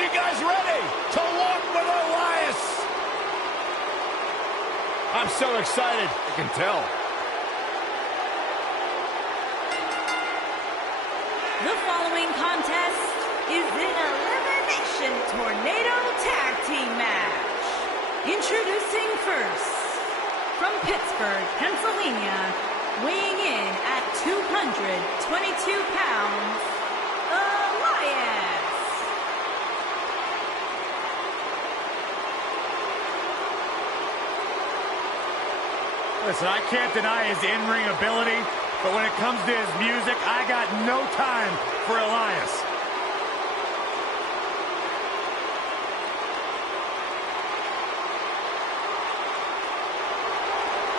Are you guys ready to walk with Elias? I'm so excited. I can tell. The following contest is an Elimination Tornado Tag Team match. Introducing first, from Pittsburgh, Pennsylvania, weighing in at 222 pounds, Elias. Listen, I can't deny his in-ring ability, but when it comes to his music, I got no time for Elias.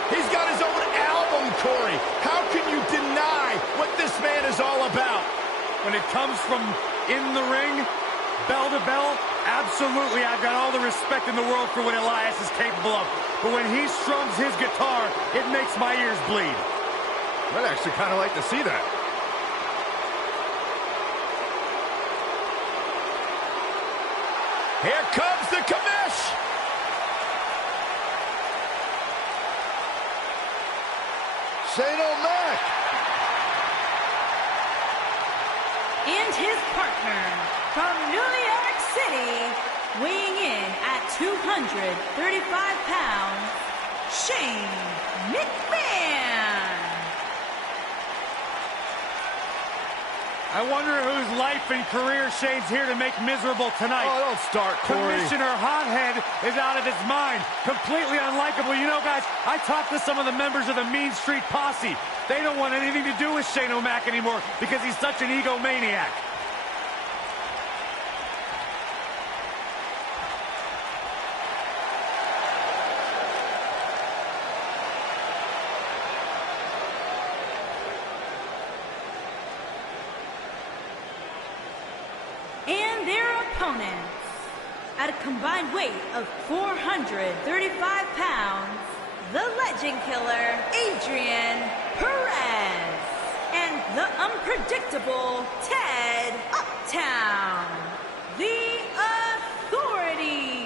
He's got his own album, Corey. How can you deny what this man is all about? When it comes from in the ring, bell to bell, absolutely, I've got all the respect in the world for what Elias is capable of. But when he strums his guitar, it makes my ears bleed. I'd actually kind of like to see that. Here comes the commish. Shane O'Mac. And his partner, from New York City, weighing in at 235 pounds, Shane McMahon. I wonder whose life and career Shane's here to make miserable tonight. Oh, don't start, Corey. Commissioner Hothead is out of his mind. Completely unlikable. You know, guys, I talked to some of the members of the Mean Street Posse. They don't want anything to do with Shane O'Mac anymore because he's such an egomaniac. And their opponents, at a combined weight of 435 pounds, the Legend Killer, Adrian Perez, and the unpredictable Ted Uptown, the Authority.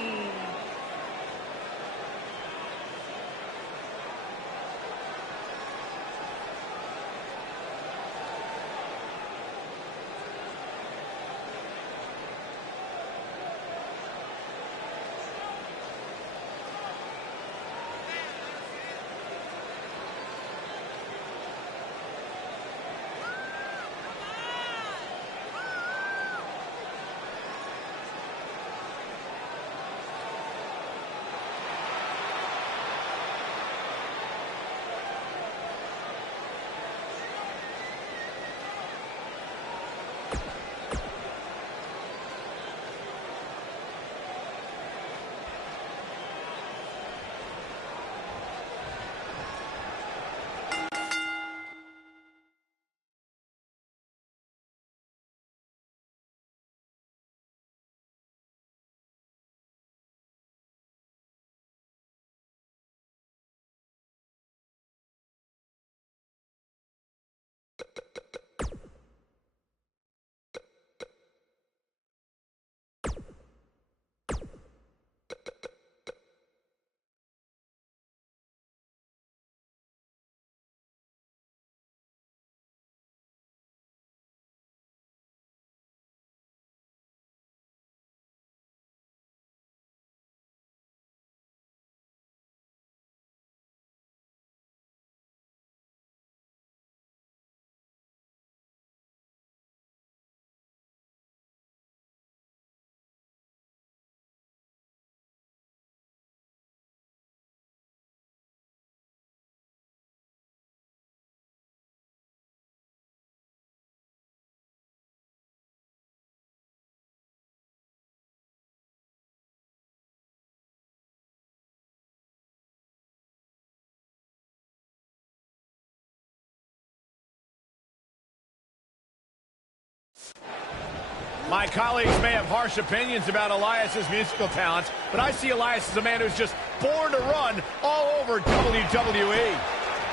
My colleagues may have harsh opinions about Elias's musical talents, but I see Elias as a man who's just born to run all over WWE.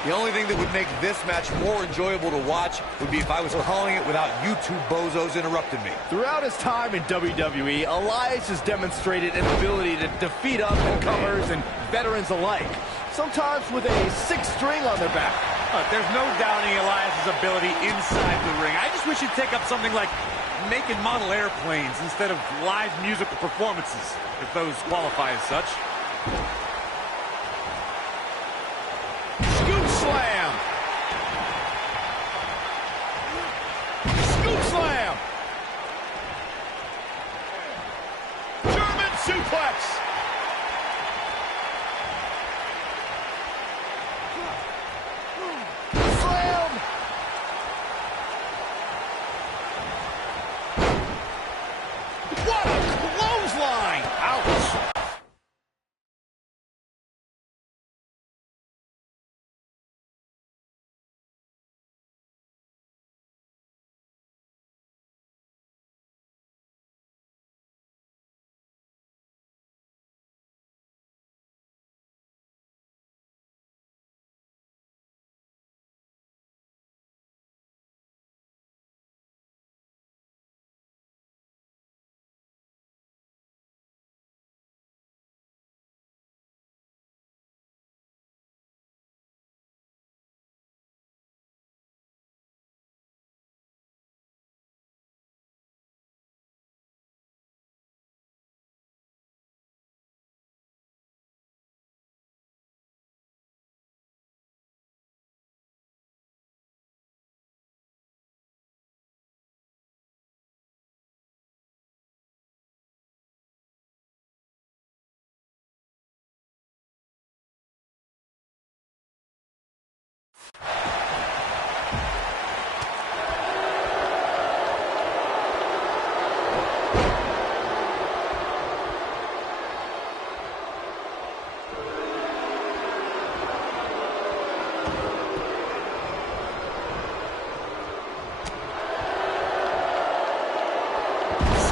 The only thing that would make this match more enjoyable to watch would be if I was calling it without you two bozos interrupting me. Throughout his time in WWE, Elias has demonstrated an ability to defeat up-and-comers and veterans alike, sometimes with a sixth string on their back. There's no doubting Elias's ability inside the ring. I just wish he'd take up something like making model airplanes instead of live musical performances, if those qualify as such. Scoop slam! Scoop slam! German suplex! Slam! What a clothesline! Ouch!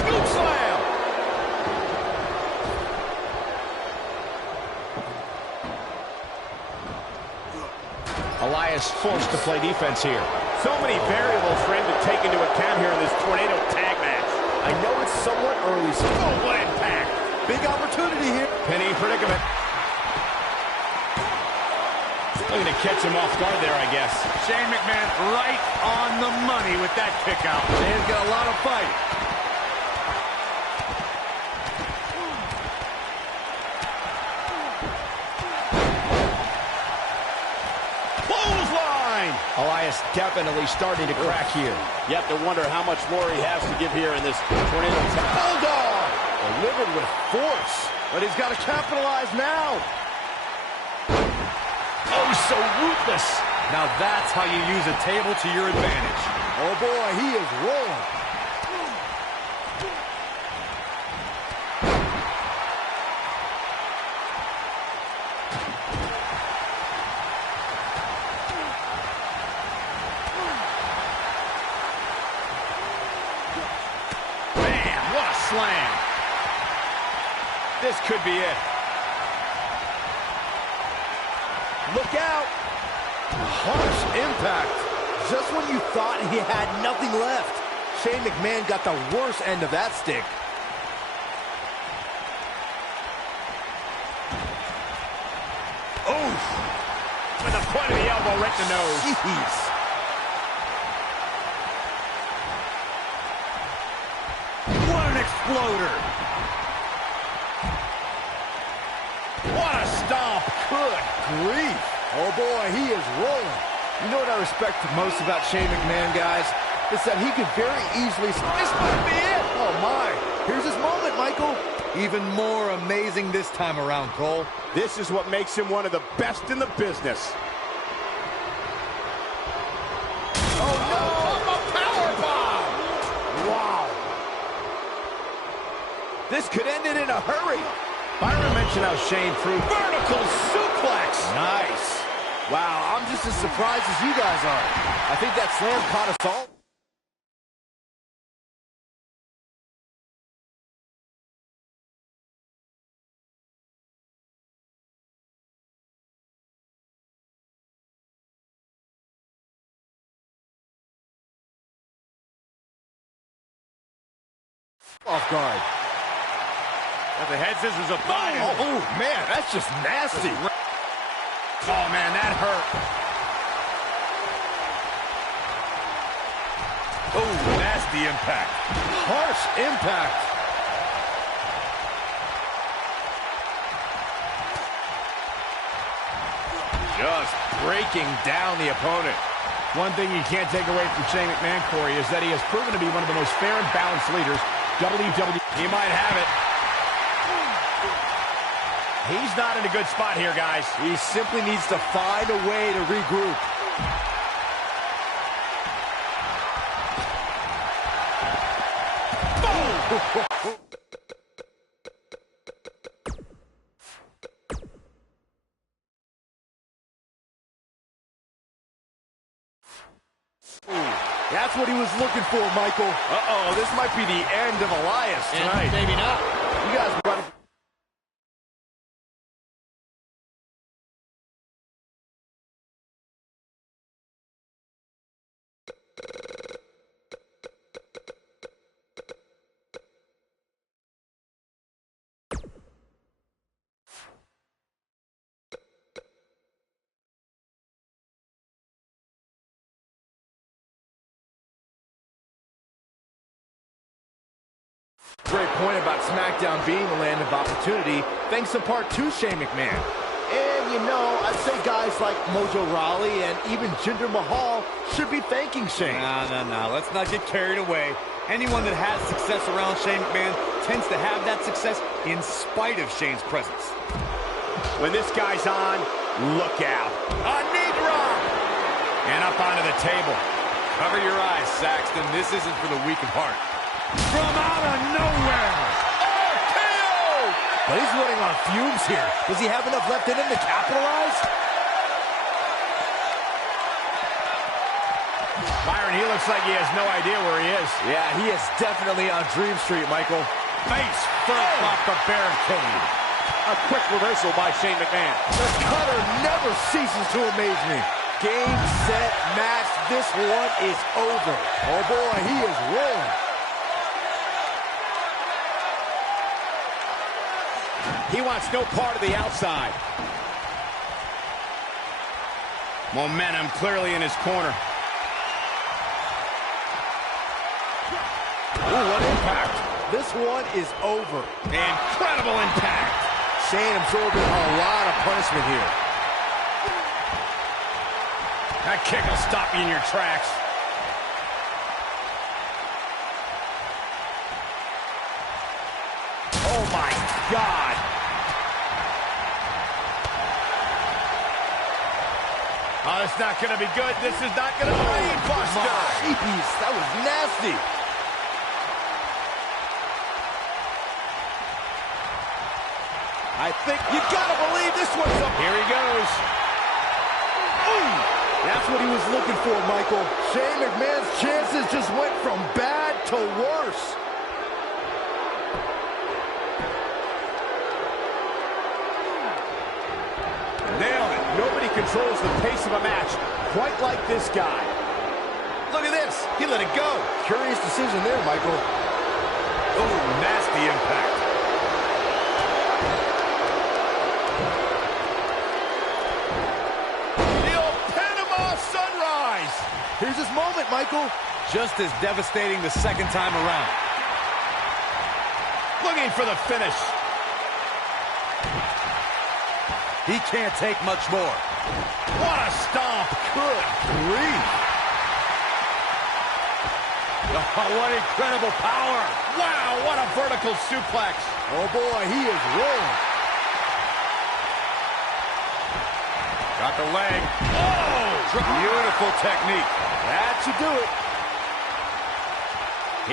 Scoop slam! Elias forced to play defense here. So many variables for him to take into account here in this tornado tag match. I know it's somewhat early, so what impact! Big opportunity here. Penny predicament. Looking to catch him off guard there, I guess. Shane McMahon right on the money with that kick out. Shane's got a lot of fight. Clothesline! Elias definitely starting to crack here. You have to wonder how much more he has to give here in this tornado tag. Bulldog! Delivered with force. But he's got to capitalize now. Oh, so ruthless. Now that's how you use a table to your advantage. Oh, boy, he is rolling. Man, what a slam. This could be it. Look out. Harsh impact. Just when you thought he had nothing left, Shane McMahon got the worst end of that stick. Oof. With the point of the elbow right in the nose. Jeez. What an exploder! What a stomp. Good grief. Oh, boy, he is rolling. You know what I respect most about Shane McMahon, guys? Is that he could very easily... This might be it. Oh, my. Here's his moment, Michael. Even more amazing this time around, Cole. This is what makes him one of the best in the business. Oh, no. A powerbomb. Wow. This could end it in a hurry. Byron mentioned how Shane proved... Vertical suplex. Nice. Wow, I'm just as surprised as you guys are. I think that slam caught us all. Off guard. Got the head scissors applied. Oh, man, that's just nasty. Oh, man, that hurt. Oh, nasty impact. Harsh impact. Just breaking down the opponent. One thing you can't take away from Shane McMahon, Corey, is that he has proven to be one of the most fair and balanced leaders WWE. He might have it. He's not in a good spot here, guys. He simply needs to find a way to regroup. That's what he was looking for, Michael. Uh-oh, this might be the end of Elias tonight. And maybe not. You guys brought it. Great point about SmackDown being the land of opportunity, thanks in part to Shane McMahon. And, you know, I'd say guys like Mojo Rawley and even Jinder Mahal should be thanking Shane. No. Let's not get carried away. Anyone that has success around Shane McMahon tends to have that success in spite of Shane's presence. When this guy's on, look out. A knee drop. And up onto the table. Cover your eyes, Saxton. This isn't for the weak of heart. From out of nowhere. But he's running on fumes here. Does he have enough left in him to capitalize? Byron, he looks like he has no idea where he is. Yeah, he is definitely on Dream Street, Michael. Face first off the barricade. A quick reversal by Shane McMahon. The cutter never ceases to amaze me. Game, set, match. This one is over. Oh, boy, he is rolling. He wants no part of the outside. Momentum clearly in his corner. Ooh, what impact. This one is over. Incredible impact. Shane absorbing a lot of punishment here. That kick will stop you in your tracks. Oh, my God. Oh, it's not going to be good. This is not going to be Buster. Jeez, that was nasty. I think you gotta believe this one's up. Here he goes. Ooh, that's what he was looking for, Michael. Shane McMahon's chances just went from bad to worse. Nailed it. Nobody controls the pace of a match quite like this guy. Look at this. He let it go. Curious decision there, Michael. Oh, nasty impact. The old Panama Sunrise. Here's his moment, Michael. Just as devastating the second time around. Looking for the finish. He can't take much more. What a stomp. Good grief. Oh, what incredible power. Wow, what a vertical suplex. Oh, boy, he is rolling. Got the leg. Oh! Beautiful technique. That should do it.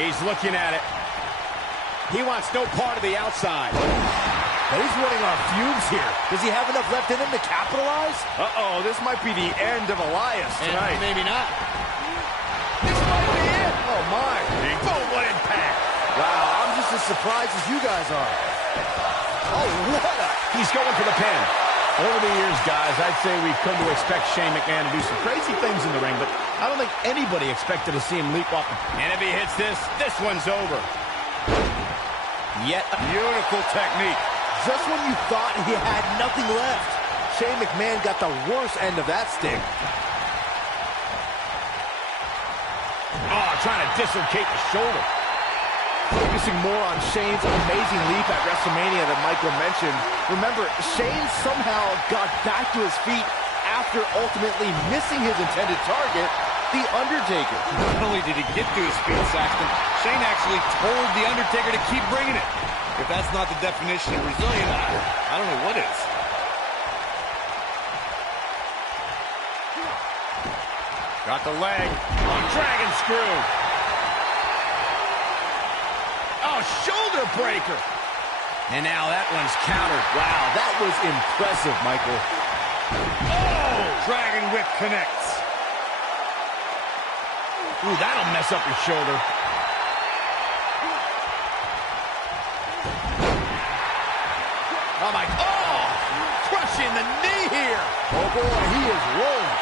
He's looking at it. He wants no part of the outside. But he's running on fumes here. Does he have enough left in him to capitalize? Uh-oh, this might be the end of Elias tonight. Maybe not. This might be it. Oh, my. Boom, what impact. Wow, I'm just as surprised as you guys are. Oh, what a... He's going for the pin. Over the years, guys, I'd say we've come to expect Shane McMahon to do some crazy things in the ring, but I don't think anybody expected to see him leap off the... And if he hits this, this one's over. Yet beautiful technique. Just when you thought he had nothing left, Shane McMahon got the worst end of that stick. Oh, trying to dislocate the shoulder. Focusing more on Shane's amazing leap at WrestleMania that Michael mentioned. Remember, Shane somehow got back to his feet after ultimately missing his intended target, The Undertaker. Not only did he get to his feet, Saxton, Shane actually told The Undertaker to keep bringing it. If that's not the definition of resilient, I don't know what is. Got the leg. Oh, dragon screw. Oh, shoulder breaker. And now that one's countered. Wow, that was impressive, Michael. Oh! Dragon whip connects. Ooh, that'll mess up your shoulder. Oh, my. Oh! Crushing the knee here. Oh, boy, he is rolling.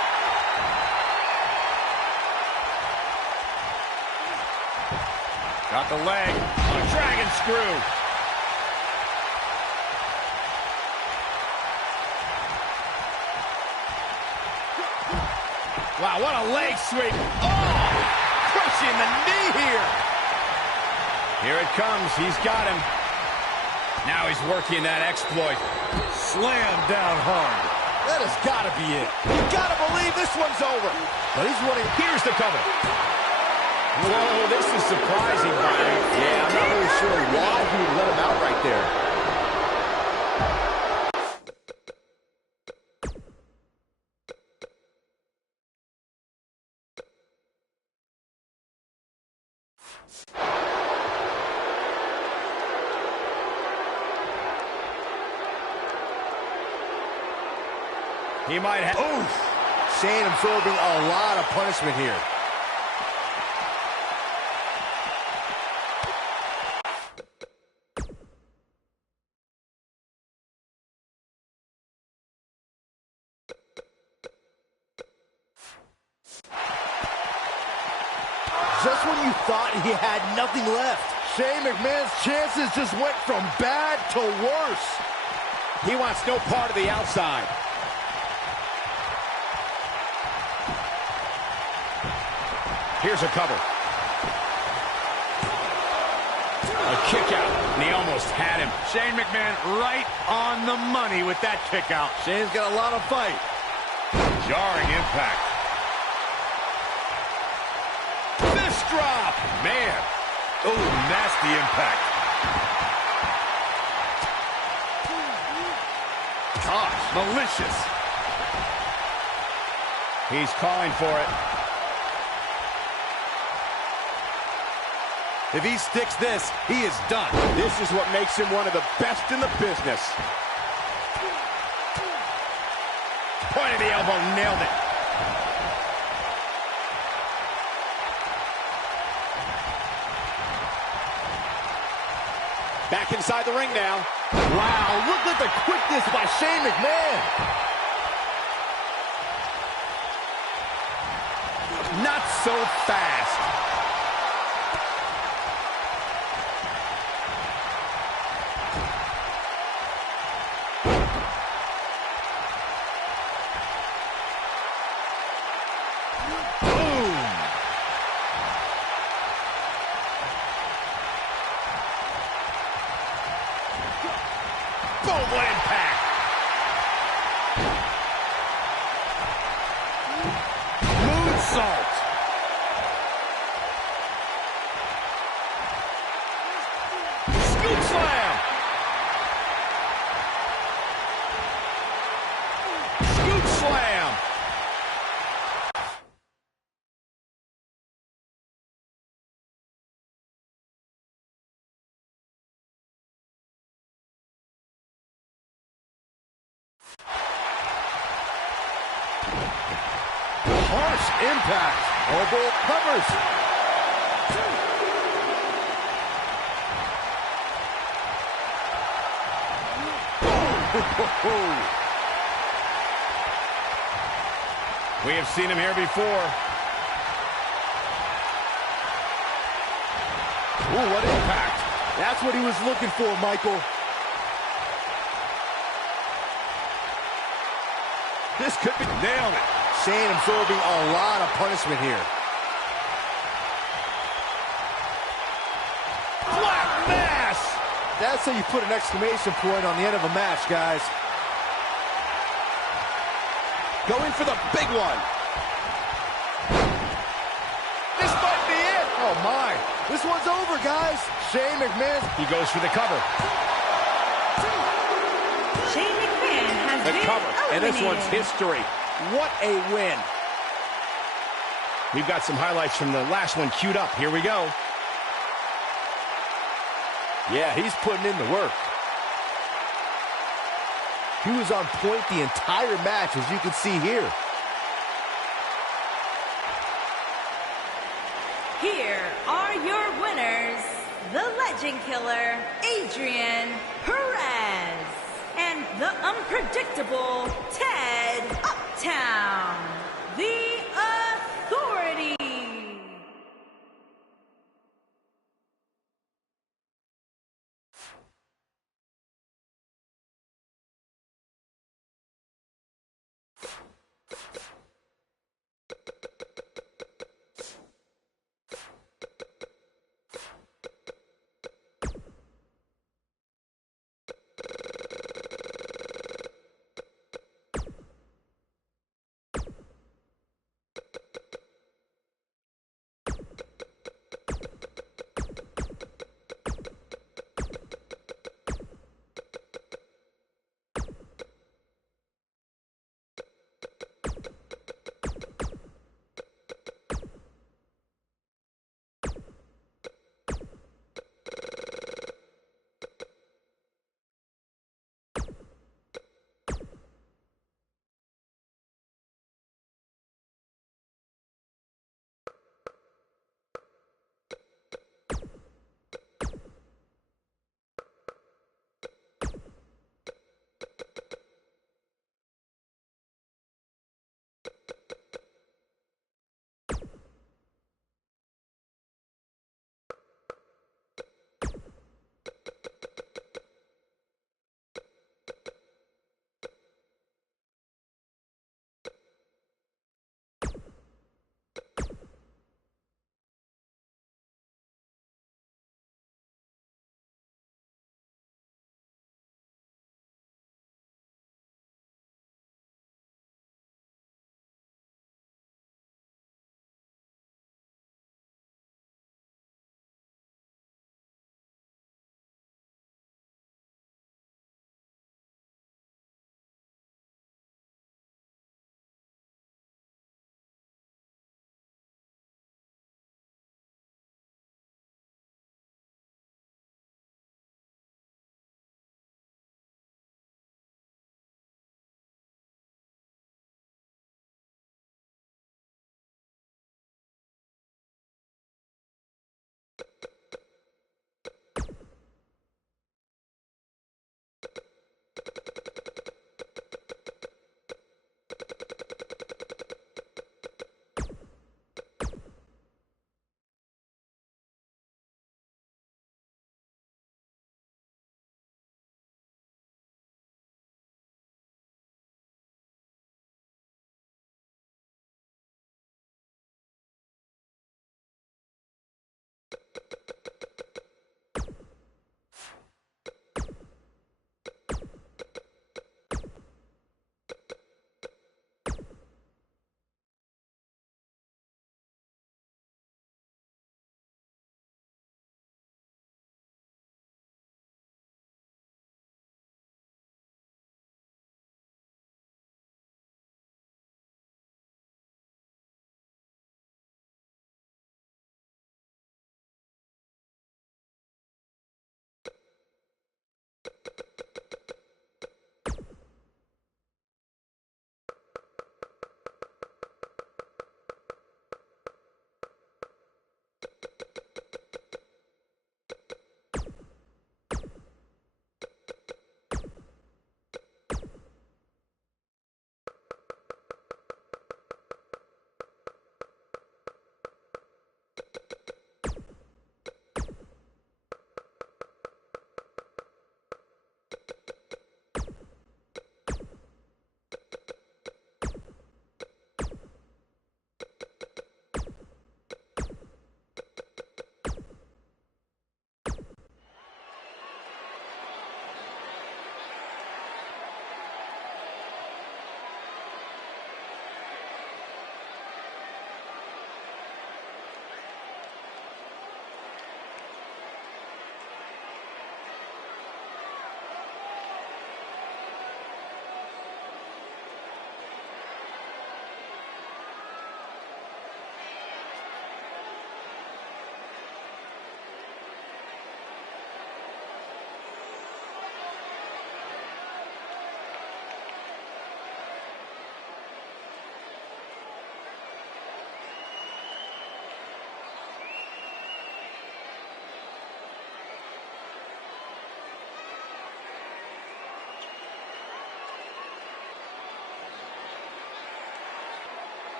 Got the leg. Oh, dragon screw. Wow, what a leg sweep. Oh! Crushing the knee here. Here it comes. He's got him. Now he's working that exploit. Slam down hard. That has got to be it. You got to believe this one's over. But he's running. Here's the cover. Whoa, this is surprising, Byron. Yeah, I'm not really sure why he would let him out right there. He might have. Oof! Shane absorbing a lot of punishment here. Just when you thought he had nothing left, Shane McMahon's chances just went from bad to worse. He wants no part of the outside. Here's a cover. A kick out, and he almost had him. Shane McMahon right on the money with that kick out. Shane's got a lot of fight. Jarring impact. Fist drop. Man. Oh, nasty impact. Gosh, Malicious. he's calling for it. If he sticks this, he is done. This is what makes him one of the best in the business. Point of the elbow, nailed it. Back inside the ring now. Wow, look at the quickness by Shane McMahon. Not so fast. Boom, what impact. Moonsault. Scoop slam. Scoop slam. Harsh impact. Elbow covers. We have seen him here before. Ooh, what impact. That's what he was looking for, Michael. This could be nailed it. Shane absorbing a lot of punishment here. Black mass. That's how you put an exclamation point on the end of a match, guys. Going for the big one. This might be it. Oh, my. This one's over, guys. Shane McMahon. He goes for the cover. Shane McMahon has The been cover. And this one's eliminated. history. What a win. We've got some highlights from the last one queued up. Here we go. Yeah, he's putting in the work. He was on point the entire match, as you can see here. Here are your winners, the Legend Killer, Adrian Perez, and the unpredictable Ted Uptown, the Authority.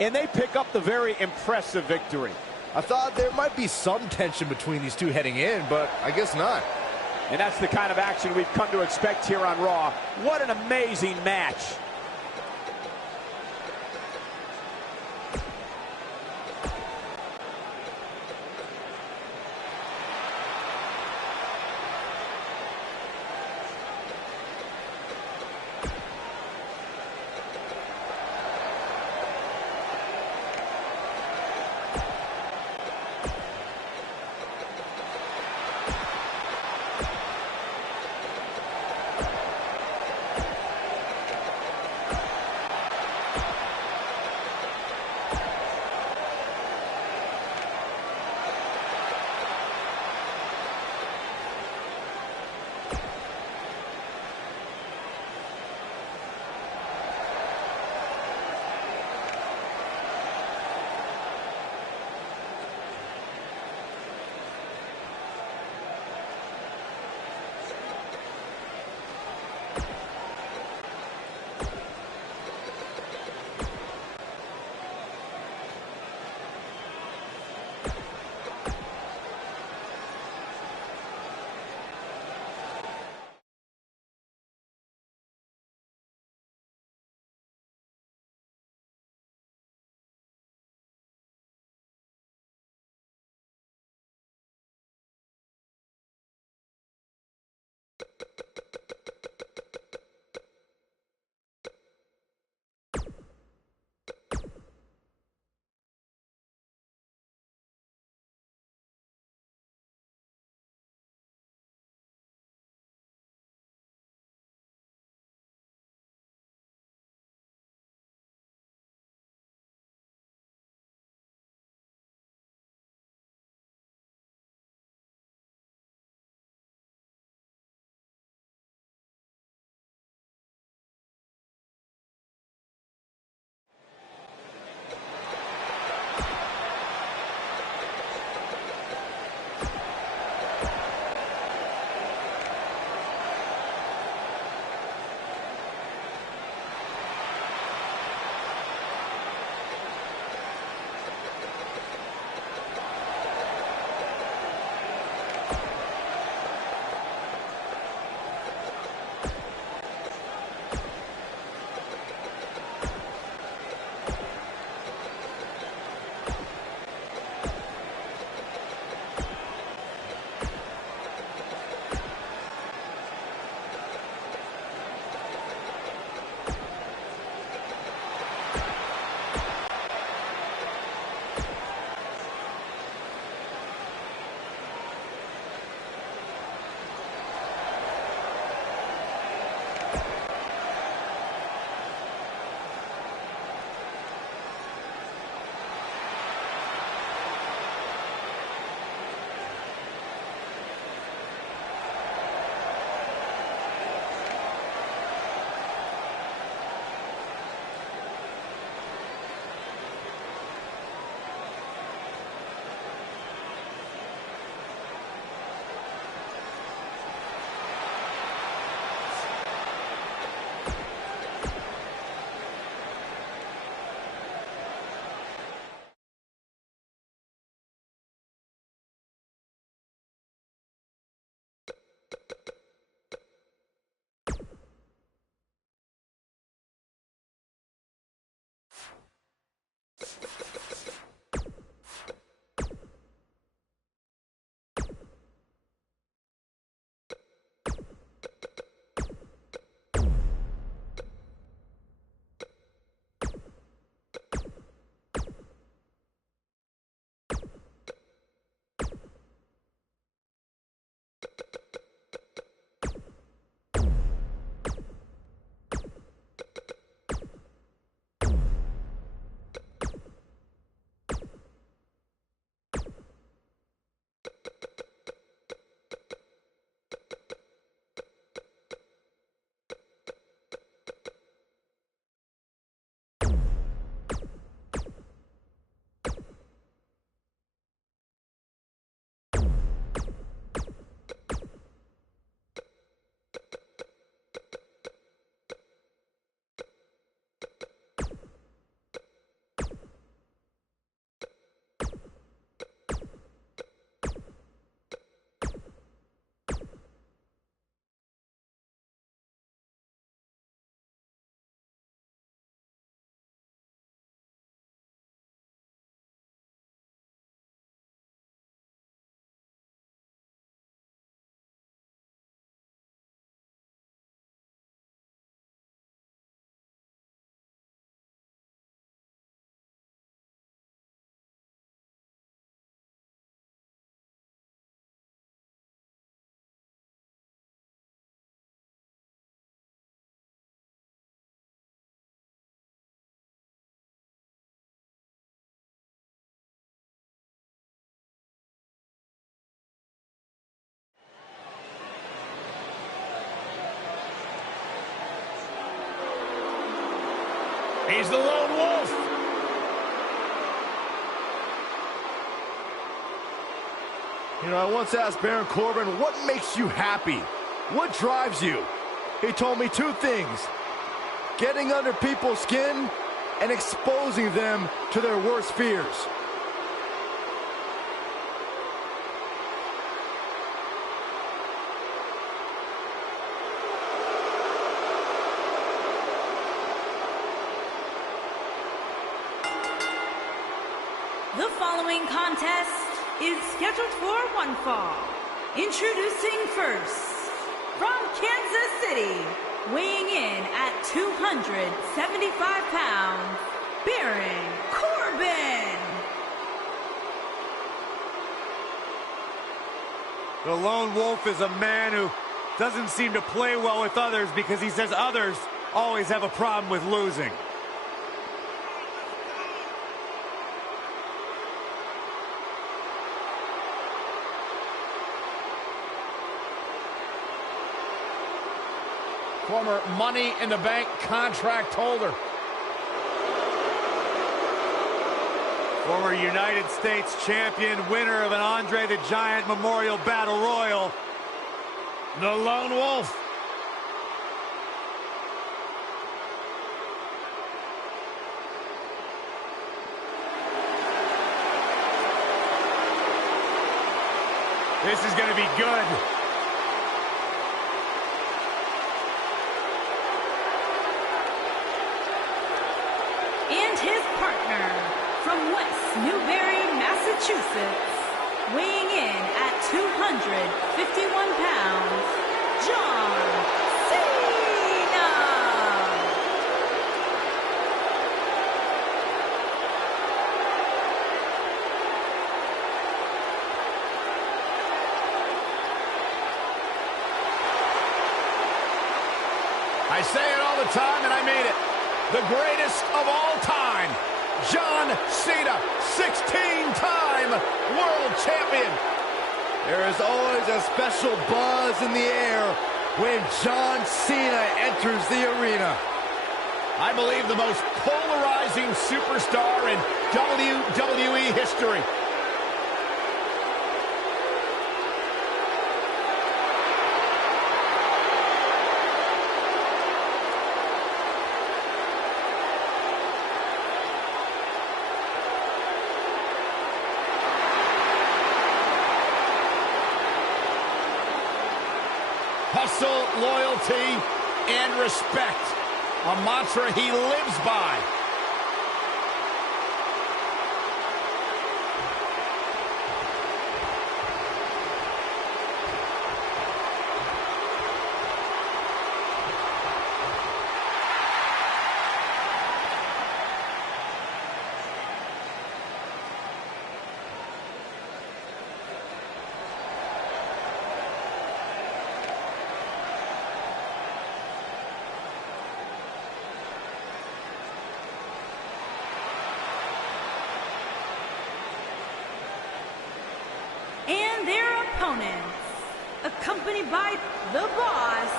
And they pick up the very impressive victory. I thought there might be some tension between these two heading in, but I guess not. And that's the kind of action we've come to expect here on Raw. What an amazing match. He's the lone wolf. You know, I once asked Baron Corbin, what makes you happy? What drives you? He told me two things: getting under people's skin and exposing them to their worst fears. The following contest is scheduled for one fall. Introducing first, from Kansas City, weighing in at 275 pounds, Baron Corbin. The lone wolf is a man who doesn't seem to play well with others because he says others always have a problem with losing. Former Money in the Bank contract holder. Former United States champion, winner of an Andre the Giant Memorial Battle Royal, The lone wolf. This is going to be good. And his partner, from West Newbury, Massachusetts, weighing in at 251 pounds, John Cena. I say it all the time, and I mean it. The greatest of all time, John Cena, 16-time world champion. There is always a special buzz in the air when John Cena enters the arena. I believe the most polarizing superstar in WWE history. Hustle, loyalty, and respect. A mantra he lives by. And their opponents, accompanied by the Boss,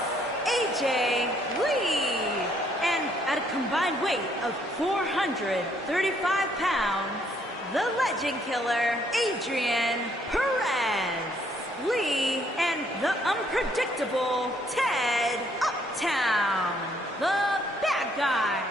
AJ Lee. And at a combined weight of 435 pounds, the Legend Killer, Adrian Perez. Lee and the unpredictable Ted Uptown, the bad guys.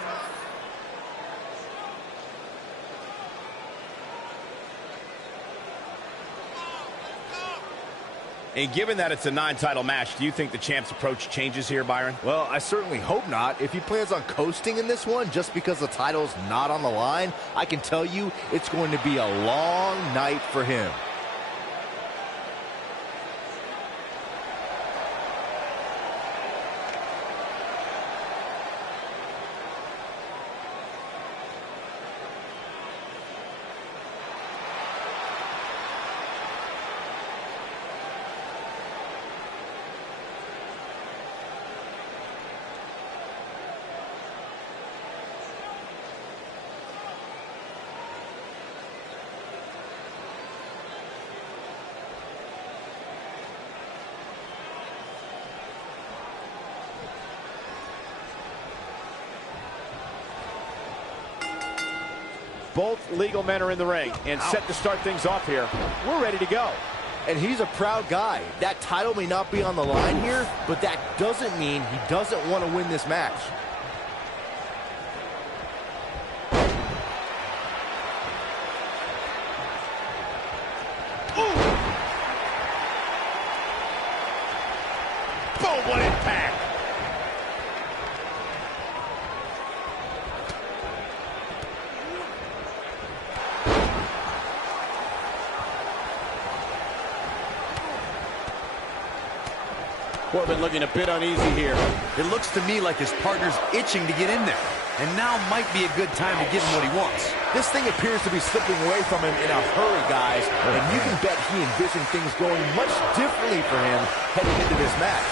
And given that it's a non-title match, do you think the champ's approach changes here, Byron? Well, I certainly hope not. If he plans on coasting in this one just because the title's not on the line, I can tell you it's going to be a long night for him. Both legal men are in the ring and set to start things off here. We're ready to go. And he's a proud guy. That title may not be on the line here, but that doesn't mean he doesn't want to win this match. Boom, what impact. Corbin looking a bit uneasy here. It looks to me like his partner's itching to get in there. And now might be a good time to give him what he wants. This thing appears to be slipping away from him in a hurry, guys. And you can bet he envisioned things going much differently for him heading into this match.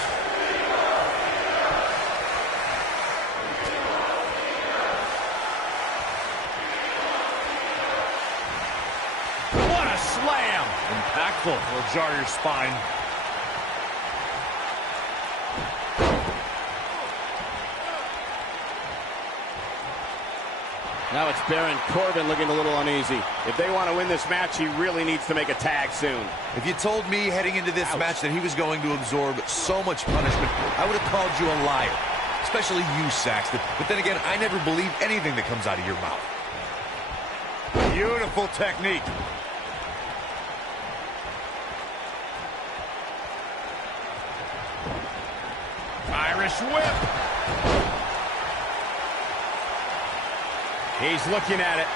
What a slam. Impactful. Will jar your spine. Now it's Baron Corbin looking a little uneasy. If they want to win this match, he really needs to make a tag soon. If you told me heading into this match that he was going to absorb so much punishment, I would have called you a liar. Especially you, Saxton. But then again, I never believe anything that comes out of your mouth. Beautiful technique. Irish whip. He's looking at it.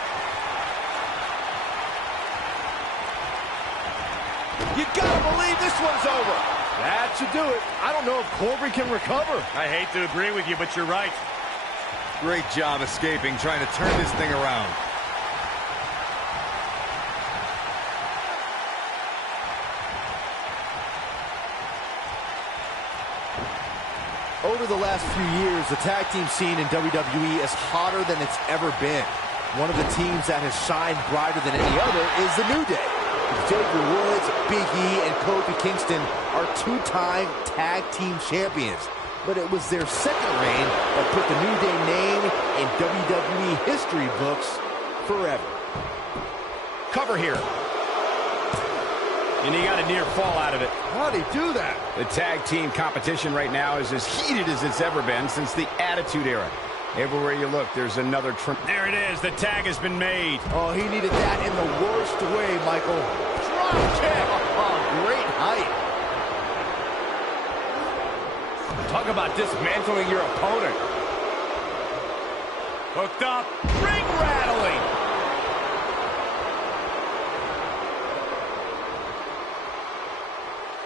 You gotta believe this one's over. That should do it. I don't know if Corbin can recover. I hate to agree with you, but you're right. Great job escaping, trying to turn this thing around. Over the last few years, the tag team scene in WWE is hotter than it's ever been. One of the teams that has shined brighter than any other is the New Day. Xavier Woods, Big E, and Kofi Kingston are two-time tag team champions. But it was their second reign that put the New Day name in WWE history books forever. Cover here. And he got a near fall out of it. How'd he do that? The tag team competition right now is as heated as it's ever been since the Attitude Era. Everywhere you look, there's another trim. There it is. The tag has been made. Oh, he needed that in the worst way, Michael. Drop kick. Oh, great height. Talk about dismantling your opponent. Hooked up. Ring rattling.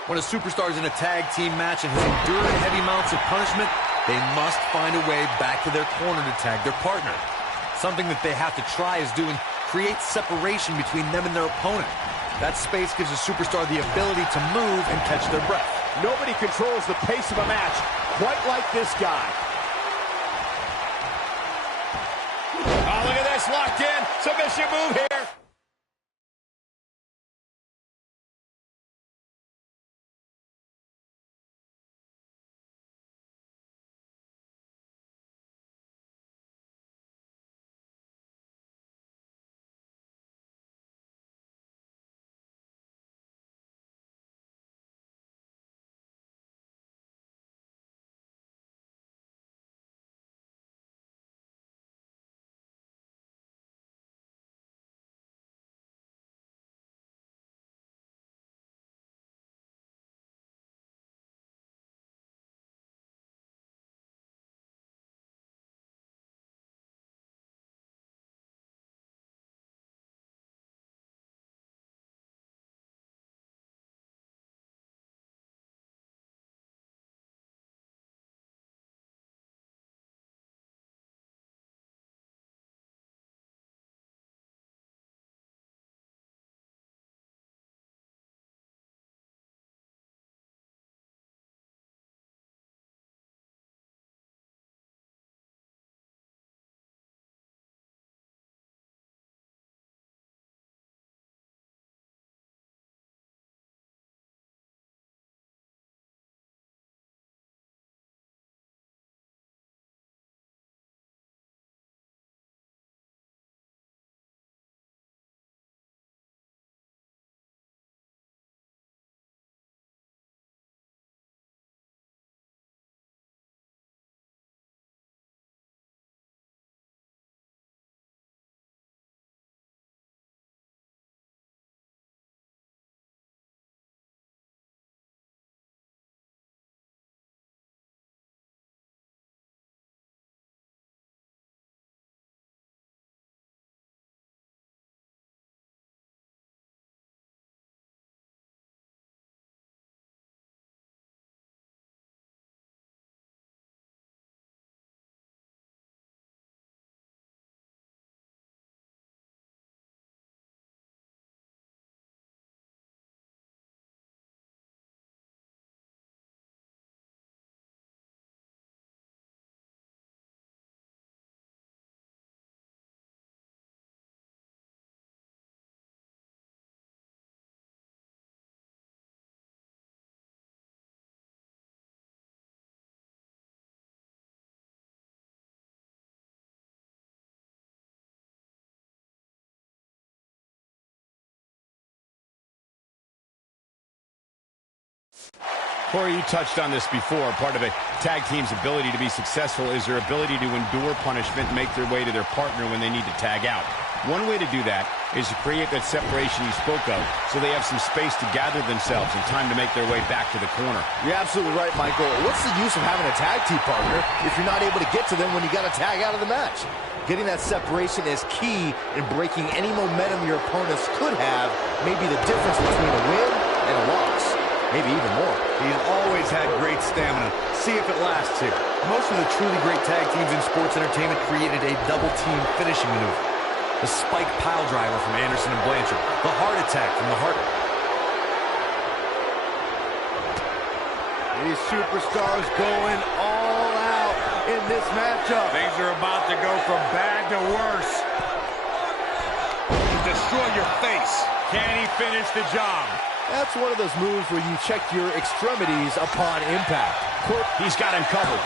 When a superstar's in a tag team match and has endured heavy amounts of punishment, they must find a way back to their corner to tag their partner. Something that they have to try is doing creates separation between them and their opponent. That space gives a superstar the ability to move and catch their breath. Nobody controls the pace of a match quite like this guy. Oh, look at this. Locked in. Submission move here. Corey, you touched on this before. Part of a tag team's ability to be successful is their ability to endure punishment and make their way to their partner when they need to tag out. One way to do that is to create that separation you spoke of so they have some space to gather themselves and time to make their way back to the corner. You're absolutely right, Michael. What's the use of having a tag team partner if you're not able to get to them when you got to tag out of the match? Getting that separation is key in breaking any momentum your opponents could have, maybe the difference between a win and a loss. Maybe even more. He's always had great stamina. See if it lasts here. Most of the truly great tag teams in sports entertainment created a double team finishing maneuver. The spike pile driver from Anderson and Blanchard. The heart attack from the Hart. These superstars going all out in this matchup. Things are about to go from bad to worse. Destroy your face. Can he finish the job? That's one of those moves where you check your extremities upon impact. He's got him covered.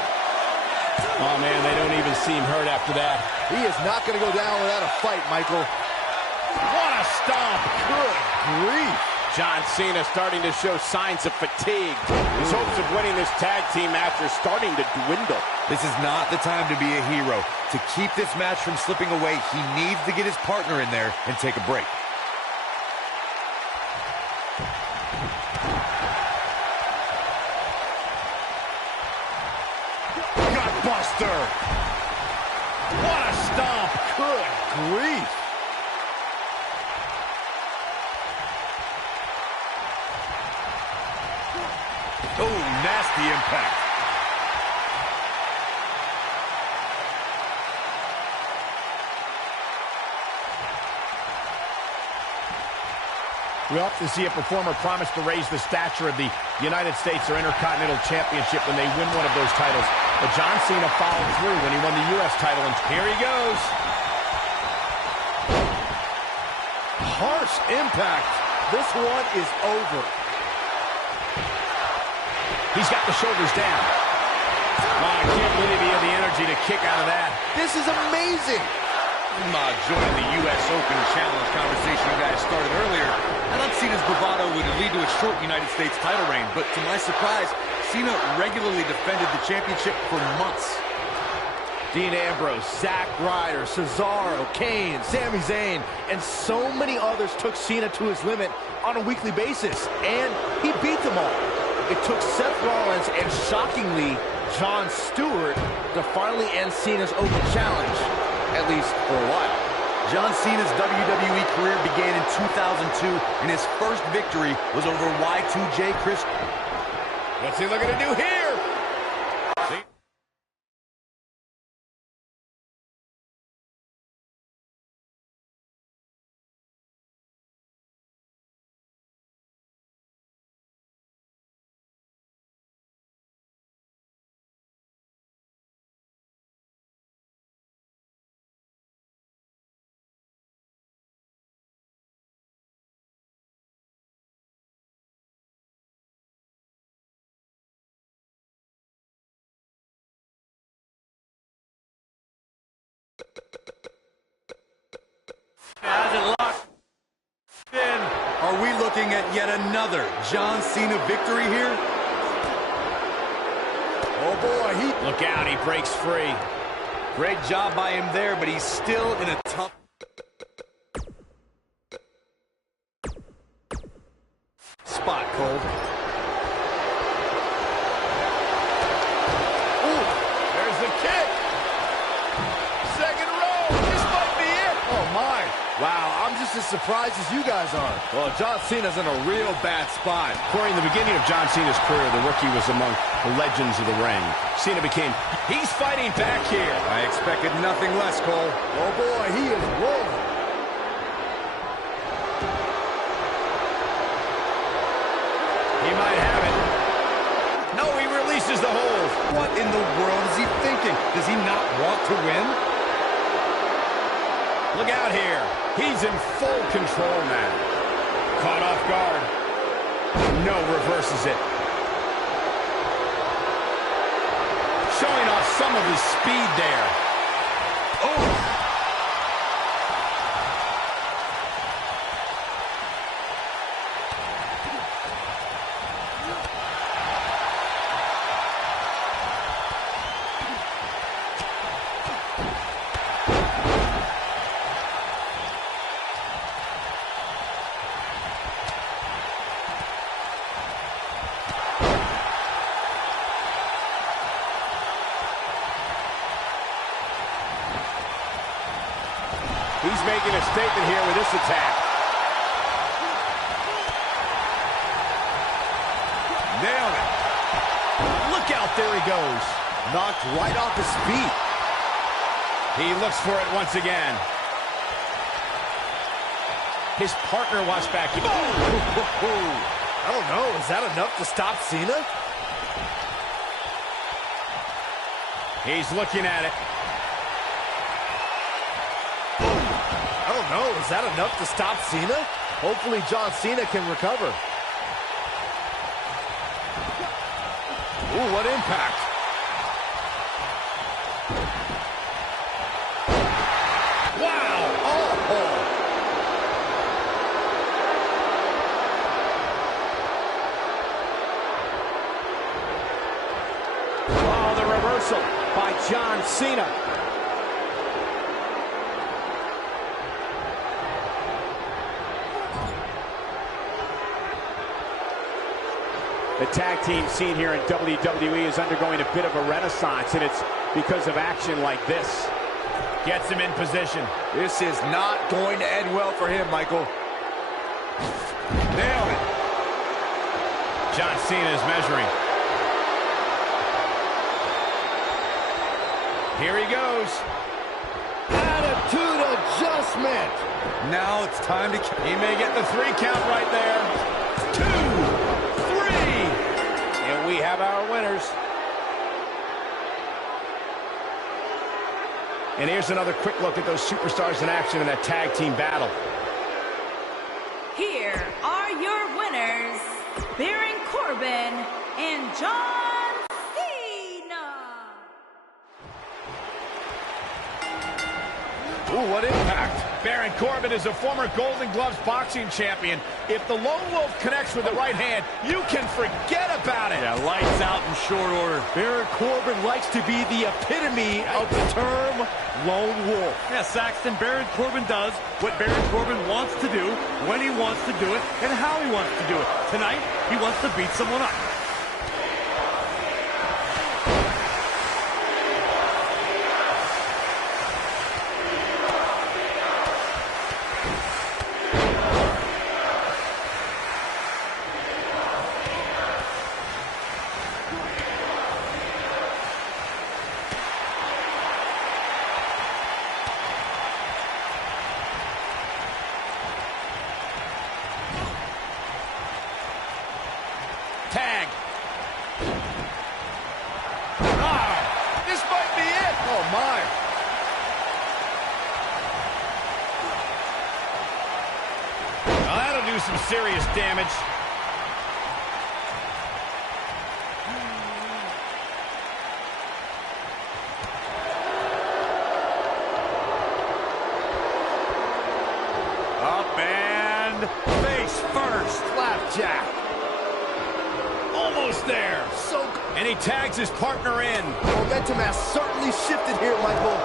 Oh, man, they don't even seem hurt after that. He is not going to go down without a fight, Michael. What a stomp. Good grief. John Cena starting to show signs of fatigue. His hopes of winning this tag team match are starting to dwindle. This is not the time to be a hero. To keep this match from slipping away, he needs to get his partner in there and take a break. Gutbuster. What a stomp. Good grief. Oh, nasty impact. We often see a performer promise to raise the stature of the United States or Intercontinental Championship when they win one of those titles. But John Cena followed through when he won the U.S. title, and here he goes. Harsh impact. This one is over. He's got the shoulders down. Oh, I can't believe he had the energy to kick out of that. This is amazing. Joining the U.S. Open Challenge conversation you guys started earlier. I thought Cena's bravado would lead to a short United States title reign, but to my surprise, Cena regularly defended the championship for months. Dean Ambrose, Zack Ryder, Cesaro, Kane, Sami Zayn, and so many others took Cena to his limit on a weekly basis, and he beat them all. It took Seth Rollins and, shockingly, Jon Stewart to finally end Cena's Open Challenge, at least for a while. John Cena's WWE career began in 2002, and his first victory was over Y2J Chris. What's he looking to do here? Has it locked in. Are we looking at yet another John Cena victory here? Oh boy, Look out, he breaks free. Great job by him there, but he's still in a tough spot, Cole. Ooh, there's the kick. Second row. This might be it. Oh my. Wow, I'm just as surprised as you guys are. Well, John Cena's in a real bad spot. Corey, in the beginning of John Cena's career, the rookie was among the legends of the ring. Cena he's fighting back here. I expected nothing less, Cole. Oh boy, he is rolling. He might have it. No, he releases the hold. What in the world is he thinking? Does he not want to win? Look out here. He's in full control now. Caught off guard. No, reverses it. Showing off some of his speed there. Oh! He's making a statement here with this attack. Nailed it. Look out, there he goes. Knocked right off his feet. He looks for it once again. His partner wants back. I don't know. Is that enough to stop Cena? He's looking at it. I don't know. Is that enough to stop Cena? Hopefully John Cena can recover. Ooh, what impact. Wow. Oh. Oh, the reversal by John Cena. The tag team scene here in WWE is undergoing a bit of a renaissance, and it's because of action like this. Gets him in position. This is not going to end well for him, Michael. Nailed it. John Cena is measuring. Here he goes. Attitude adjustment. Now it's time to... He may get the 3 count right there. 2, 3. And we have our winners. And here's another quick look at those superstars in action in that tag team battle. Here are your winners, Baron Corbin and John Cena. Ooh, what impact. Baron Corbin is a former Golden Gloves boxing champion. If the Lone Wolf connects with the right hand, you can forget about it. Yeah, lights out in short order. Baron Corbin likes to be the epitome of the term Lone Wolf. Yeah, Saxton, Baron Corbin does what Baron Corbin wants to do, when he wants to do it, and how he wants to do it. Tonight, he wants to beat someone up. Tag. This might be it. Oh, my. Well, that'll do some serious damage. Up and face first. Flapjack. Almost there. So And he tags his partner in. momentum has certainly shifted here, Michael.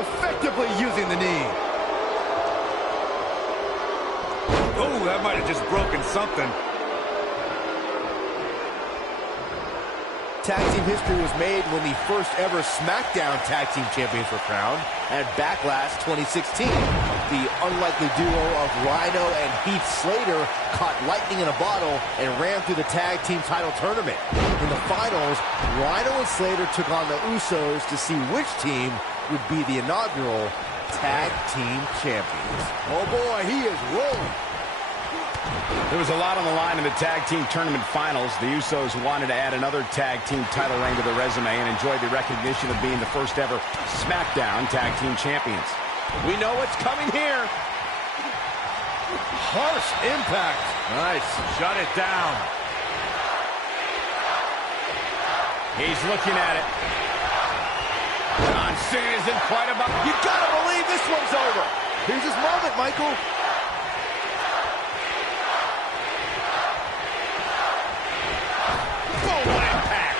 Effectively using the knee. Oh, that might have just broken something. Tag team history was made when the first ever SmackDown Tag Team Champions were crowned at Backlash 2016. The unlikely duo of Rhino and Heath Slater caught lightning in a bottle and ran through the tag team title tournament. In the finals, Rhino and Slater took on the Usos to see which team would be the inaugural Tag Team Champions. Oh boy, he is rolling. There was a lot on the line in the tag team tournament finals. The Usos wanted to add another tag team title reign to their resume and enjoyed the recognition of being the first ever SmackDown Tag Team Champions. We know what's coming here. Harsh impact. Nice. Shut it down. He's looking at it. John Cena is in quite a... You gotta believe this one's over. Here's his moment, Michael. Boom, what impact.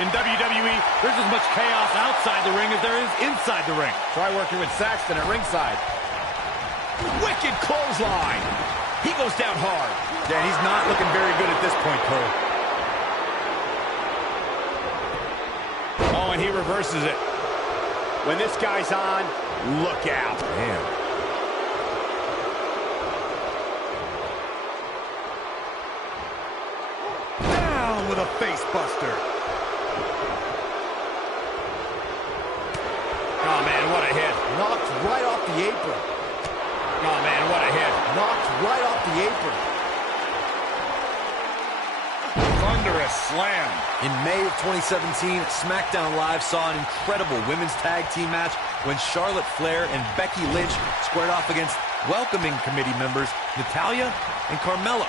In WWE, there's as much chaos outside the ring as there is inside the ring. Try working with Saxton at ringside. Wicked clothesline. He goes down hard. Yeah, he's not looking very good at this point, Cole. Oh, and he reverses it. When this guy's on, look out. Man. Down with a face buster. Oh, man, what a hit. Knocked right off the apron. Oh, man, what a hit. Knocked right off the apron. Thunderous slam. In May of 2017, SmackDown Live saw an incredible women's tag team match when Charlotte Flair and Becky Lynch squared off against welcoming committee members Natalya and Carmella.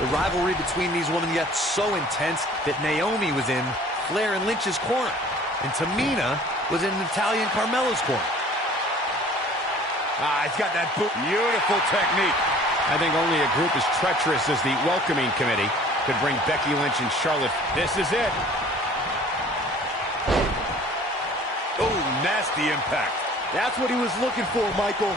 The rivalry between these women got so intense that Naomi was in Flair and Lynch's corner, and Tamina was in Natalya and Carmella's corner. He's got that beautiful technique. I think only a group as treacherous as the welcoming committee could bring Becky Lynch and Charlotte. This is it. Oh, nasty impact. That's what he was looking for, Michael.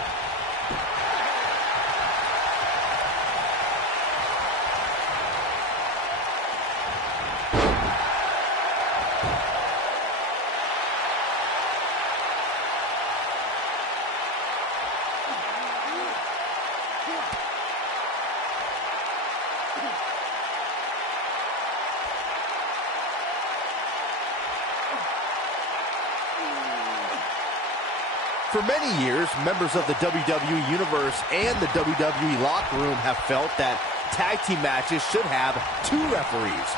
For many years, members of the WWE Universe and the WWE locker room have felt that tag team matches should have two referees.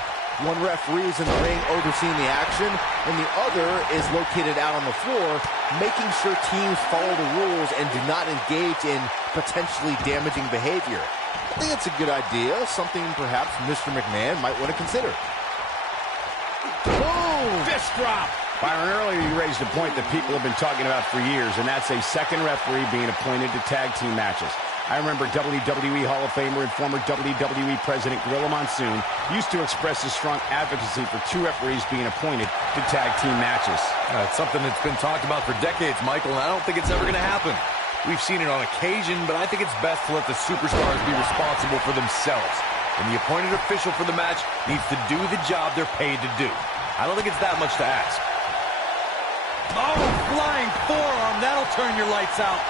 One referee is in the ring overseeing the action, and the other is located out on the floor, making sure teams follow the rules and do not engage in potentially damaging behavior. I think it's a good idea, something perhaps Mr. McMahon might want to consider. Boom! Fist drop. Byron, earlier you raised a point that people have been talking about for years, and that's a second referee being appointed to tag team matches. I remember WWE Hall of Famer and former WWE President Gorilla Monsoon used to express his strong advocacy for two referees being appointed to tag team matches. It's something that's been talked about for decades, Michael, and I don't think it's ever going to happen. We've seen it on occasion, but I think it's best to let the superstars be responsible for themselves. And the appointed official for the match needs to do the job they're paid to do. I don't think it's that much to ask. Oh, flying forearm. That'll turn your lights out.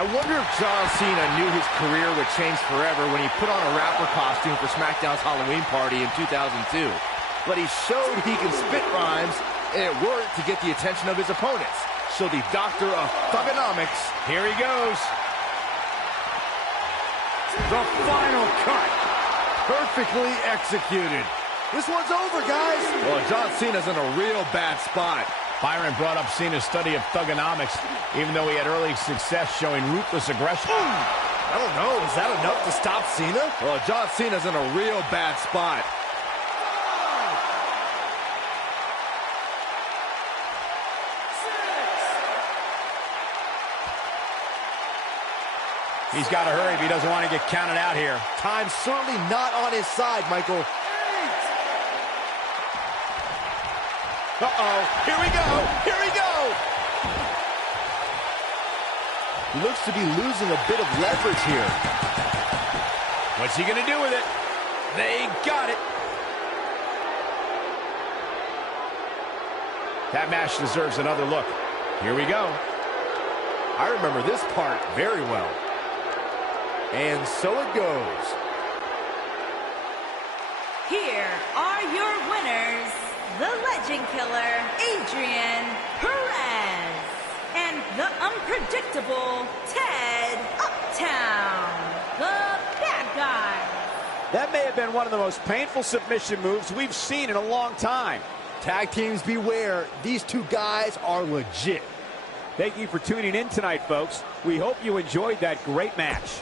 I wonder if John Cena knew his career would change forever when he put on a rapper costume for SmackDown's Halloween party in 2002. But he showed he can spit rhymes, and it worked to get the attention of his opponents. So the Doctor of Thugonomics, here he goes. The final cut. Perfectly executed. This one's over, guys. Well, John Cena's in a real bad spot. Byron brought up Cena's study of thugonomics, even though he had early success showing ruthless aggression. I don't know, is that enough to stop Cena? Well, John Cena's in a real bad spot. He's got to hurry if he doesn't want to get counted out here. Time's certainly not on his side, Michael. Uh-oh, here we go, here we go! He looks to be losing a bit of leverage here. What's he gonna do with it? They got it. That match deserves another look. Here we go. I remember this part very well. And so it goes. Here are your winners, the Legend Killer, Adrian Perez, and the unpredictable Ted Uptown, the bad guy. That may have been one of the most painful submission moves we've seen in a long time. Tag teams beware, these two guys are legit. Thank you for tuning in tonight, folks. We hope you enjoyed that great match.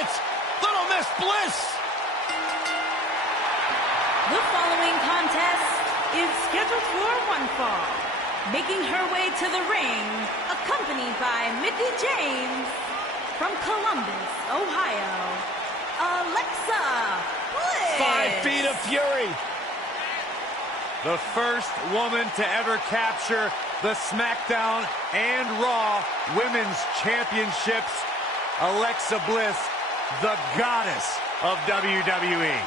It's Little Miss Bliss. The following contest is scheduled for one fall. Making her way to the ring, accompanied by Mickie James, from Columbus, Ohio, Alexa Bliss. 5 feet of fury. The first woman to ever capture the SmackDown and Raw Women's Championships, Alexa Bliss, the goddess of WWE.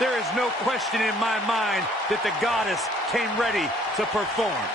There is no question in my mind that the goddess came ready to perform.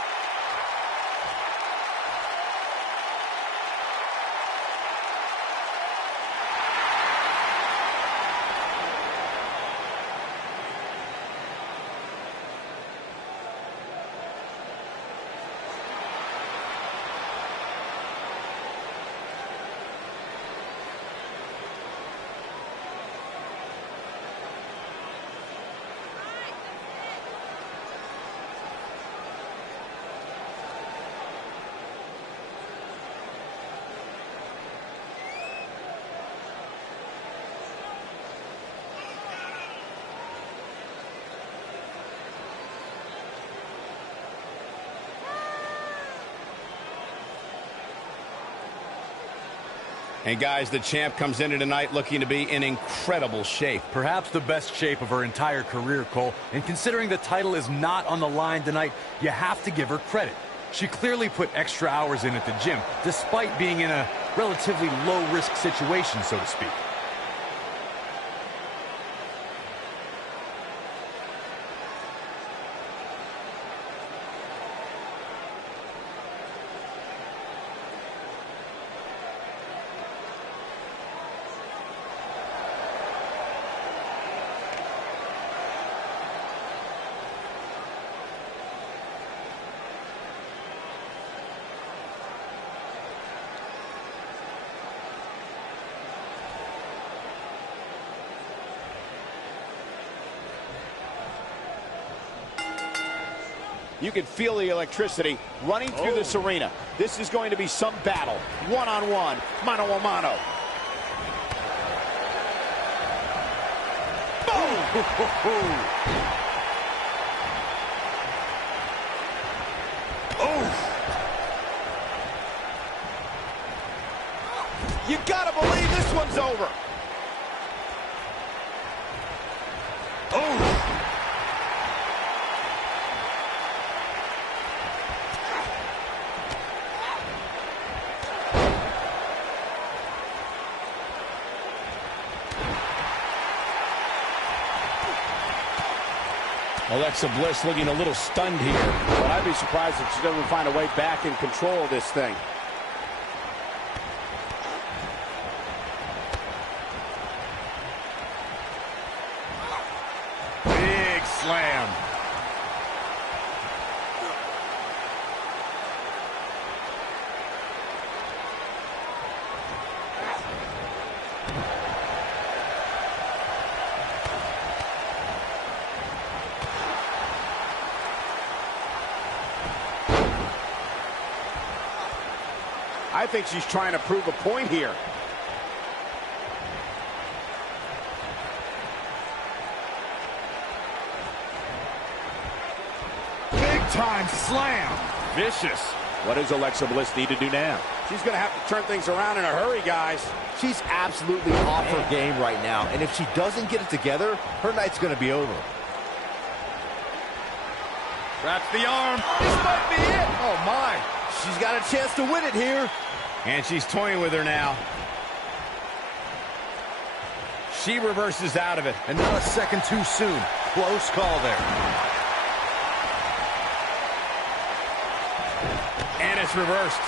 And guys, the champ comes into tonight looking to be in incredible shape. Perhaps the best shape of her entire career, Cole. And considering the title is not on the line tonight, you have to give her credit. She clearly put extra hours in at the gym, despite being in a relatively low-risk situation, so to speak. You can feel the electricity running through this arena. This is going to be some battle. One-on-one, mano-a-mano. You gotta believe this one's over. Alexa Bliss looking a little stunned here. But I'd be surprised if she doesn't find a way back in control of this thing. Big slam. I think she's trying to prove a point here. Big time slam. Vicious. What does Alexa Bliss need to do now? She's going to have to turn things around in a hurry, guys. She's absolutely off her game right now, and if she doesn't get it together, her night's going to be over. Wraps the arm. This might be it. Oh, my. She's got a chance to win it here. And she's toying with her now. She reverses out of it. And not a second too soon. Close call there. And it's reversed.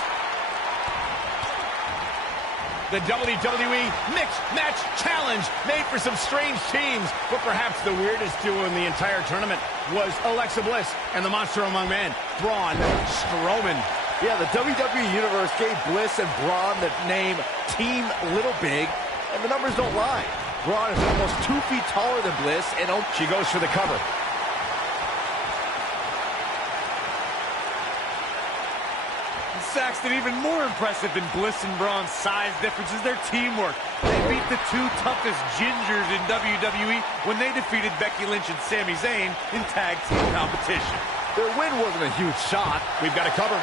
The WWE Mixed Match Challenge made for some strange teams, but perhaps the weirdest duo in the entire tournament was Alexa Bliss and the monster among men, Braun Strowman. Yeah, the WWE Universe gave Bliss and Braun the name Team Little Big, and the numbers don't lie. Braun is almost 2 feet taller than Bliss, and she goes for the cover. Saxton, even more impressive than Bliss and Braun's size difference is their teamwork. They beat the two toughest gingers in WWE when they defeated Becky Lynch and Sami Zayn in tag team competition. Their win wasn't a huge shot. We've got to cover.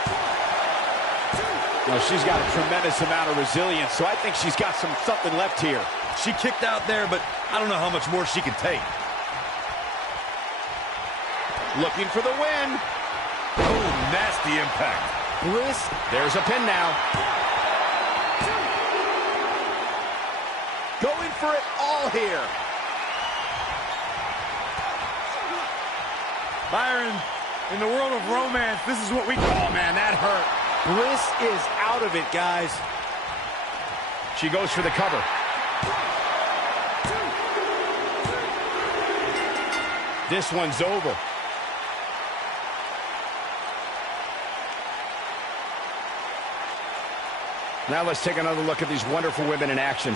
Well, she's got a tremendous amount of resilience, so I think she's got something left here. She kicked out there, but I don't know how much more she can take. Looking for the win. Oh, nasty impact. Bliss. There's a pin now. Going for it all here. Byron, in the world of romance, this is what we call, man, that hurt. Bliss is out of it, guys. She goes for the cover. This one's over. Now let's take another look at these wonderful women in action.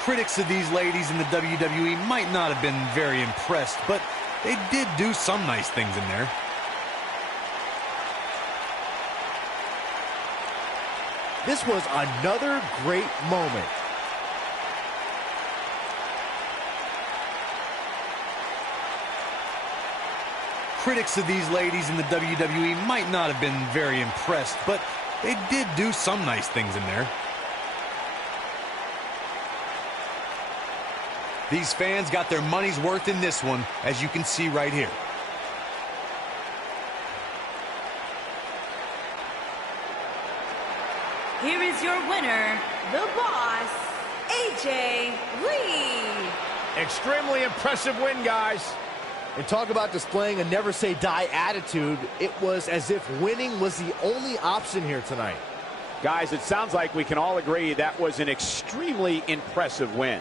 Critics of these ladies in the WWE might not have been very impressed, but they did do some nice things in there. This was another great moment. Critics of these ladies in the WWE might not have been very impressed, but they did do some nice things in there. These fans got their money's worth in this one, as you can see right here. Here is your winner, the Boss, AJ Lee. Extremely impressive win, guys. And talk about displaying a never-say-die attitude. It was as if winning was the only option here tonight. Guys, it sounds like we can all agree that was an extremely impressive win.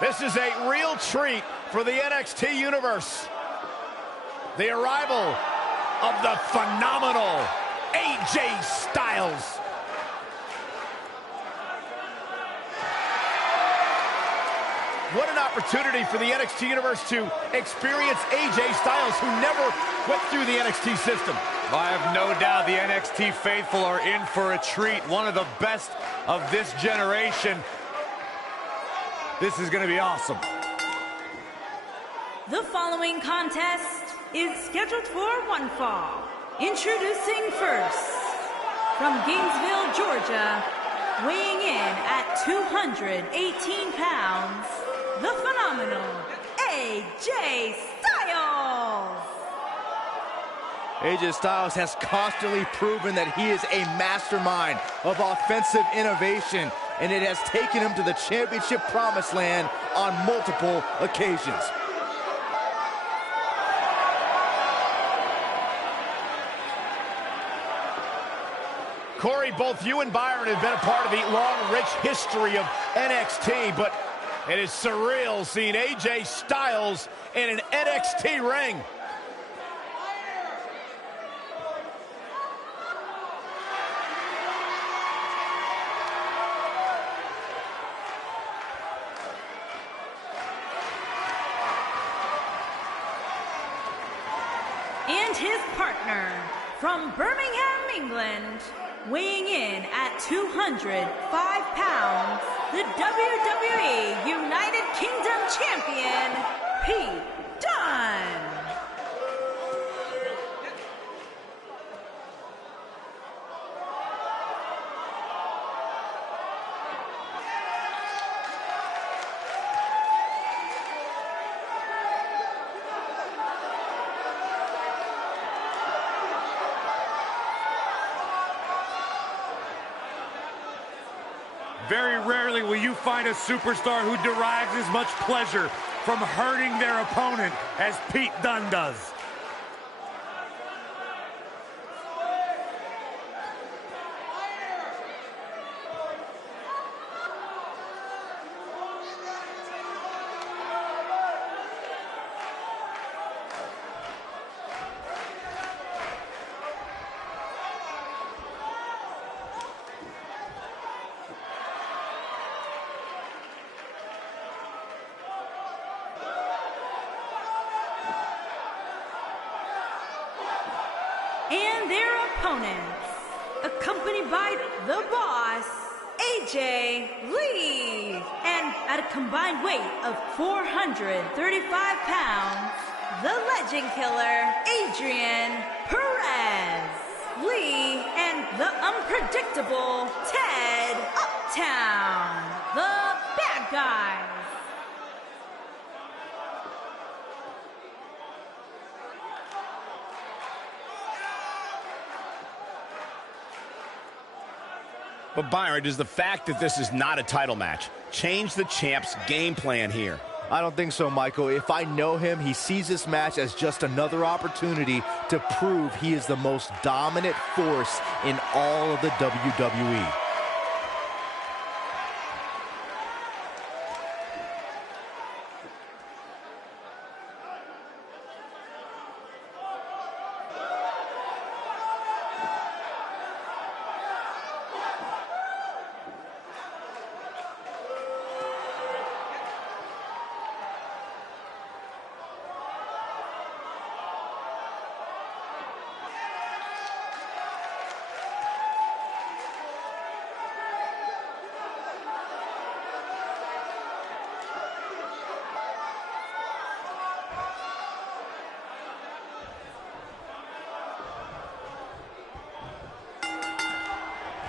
This is a real treat for the NXT Universe. The arrival of the phenomenal AJ Styles. What an opportunity for the NXT Universe to experience AJ Styles, who never went through the NXT system. I have no doubt the NXT faithful are in for a treat. One of the best of this generation. This is going to be awesome. The following contest is scheduled for one fall. Introducing first, from Gainesville, Georgia, weighing in at 218 pounds, the phenomenal AJ Styles. AJ Styles has constantly proven that he is a mastermind of offensive innovation, and it has taken him to the championship promised land on multiple occasions. Corey, both you and Byron have been a part of the long, rich history of NXT, but it is surreal seeing AJ Styles in an NXT ring. And his partner, from Birmingham, England, weighing in at 205 pounds, the WWE United Kingdom Champion, Pete Dunne. Very rarely will you find a superstar who derives as much pleasure from hurting their opponent as Pete Dunne does. And their opponents, accompanied by the Boss, AJ Lee, and at a combined weight of 435 pounds, the Legend Killer, Adrian Perez, Lee, and the unpredictable Ted Uptown, the Bad Guys. But Byron, does the fact that this is not a title match change the champ's game plan here? I don't think so, Michael. If I know him, he sees this match as just another opportunity to prove he is the most dominant force in all of the WWE.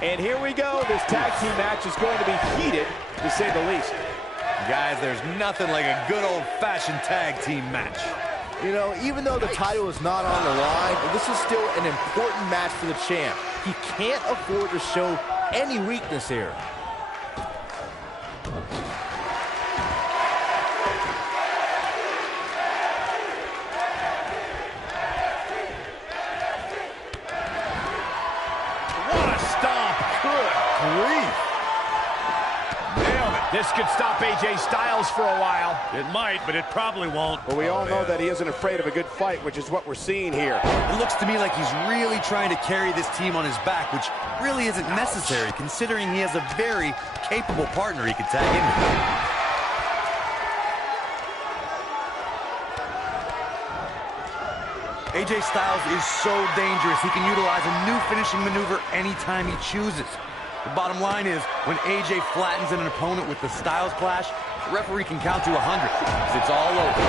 And here we go. This tag team match is going to be heated, to say the least. Guys, there's nothing like a good old-fashioned tag team match. You know, even though the title is not on the line, this is still an important match for the champ. He can't afford to show any weakness here. What a stomp. Good grief. Nailed it. This could stop AJ Styles for a while. It might, but it probably won't. But we all know that he isn't afraid of a good fight, which is what we're seeing here. It looks to me like he's really trying to carry this team on his back, which really isn't necessary, considering he has a very capable partner he could tag in with. AJ Styles is so dangerous. He can utilize a new finishing maneuver anytime he chooses. The bottom line is, when AJ flattens an opponent with the Styles Clash, the referee can count to 100, because it's all over.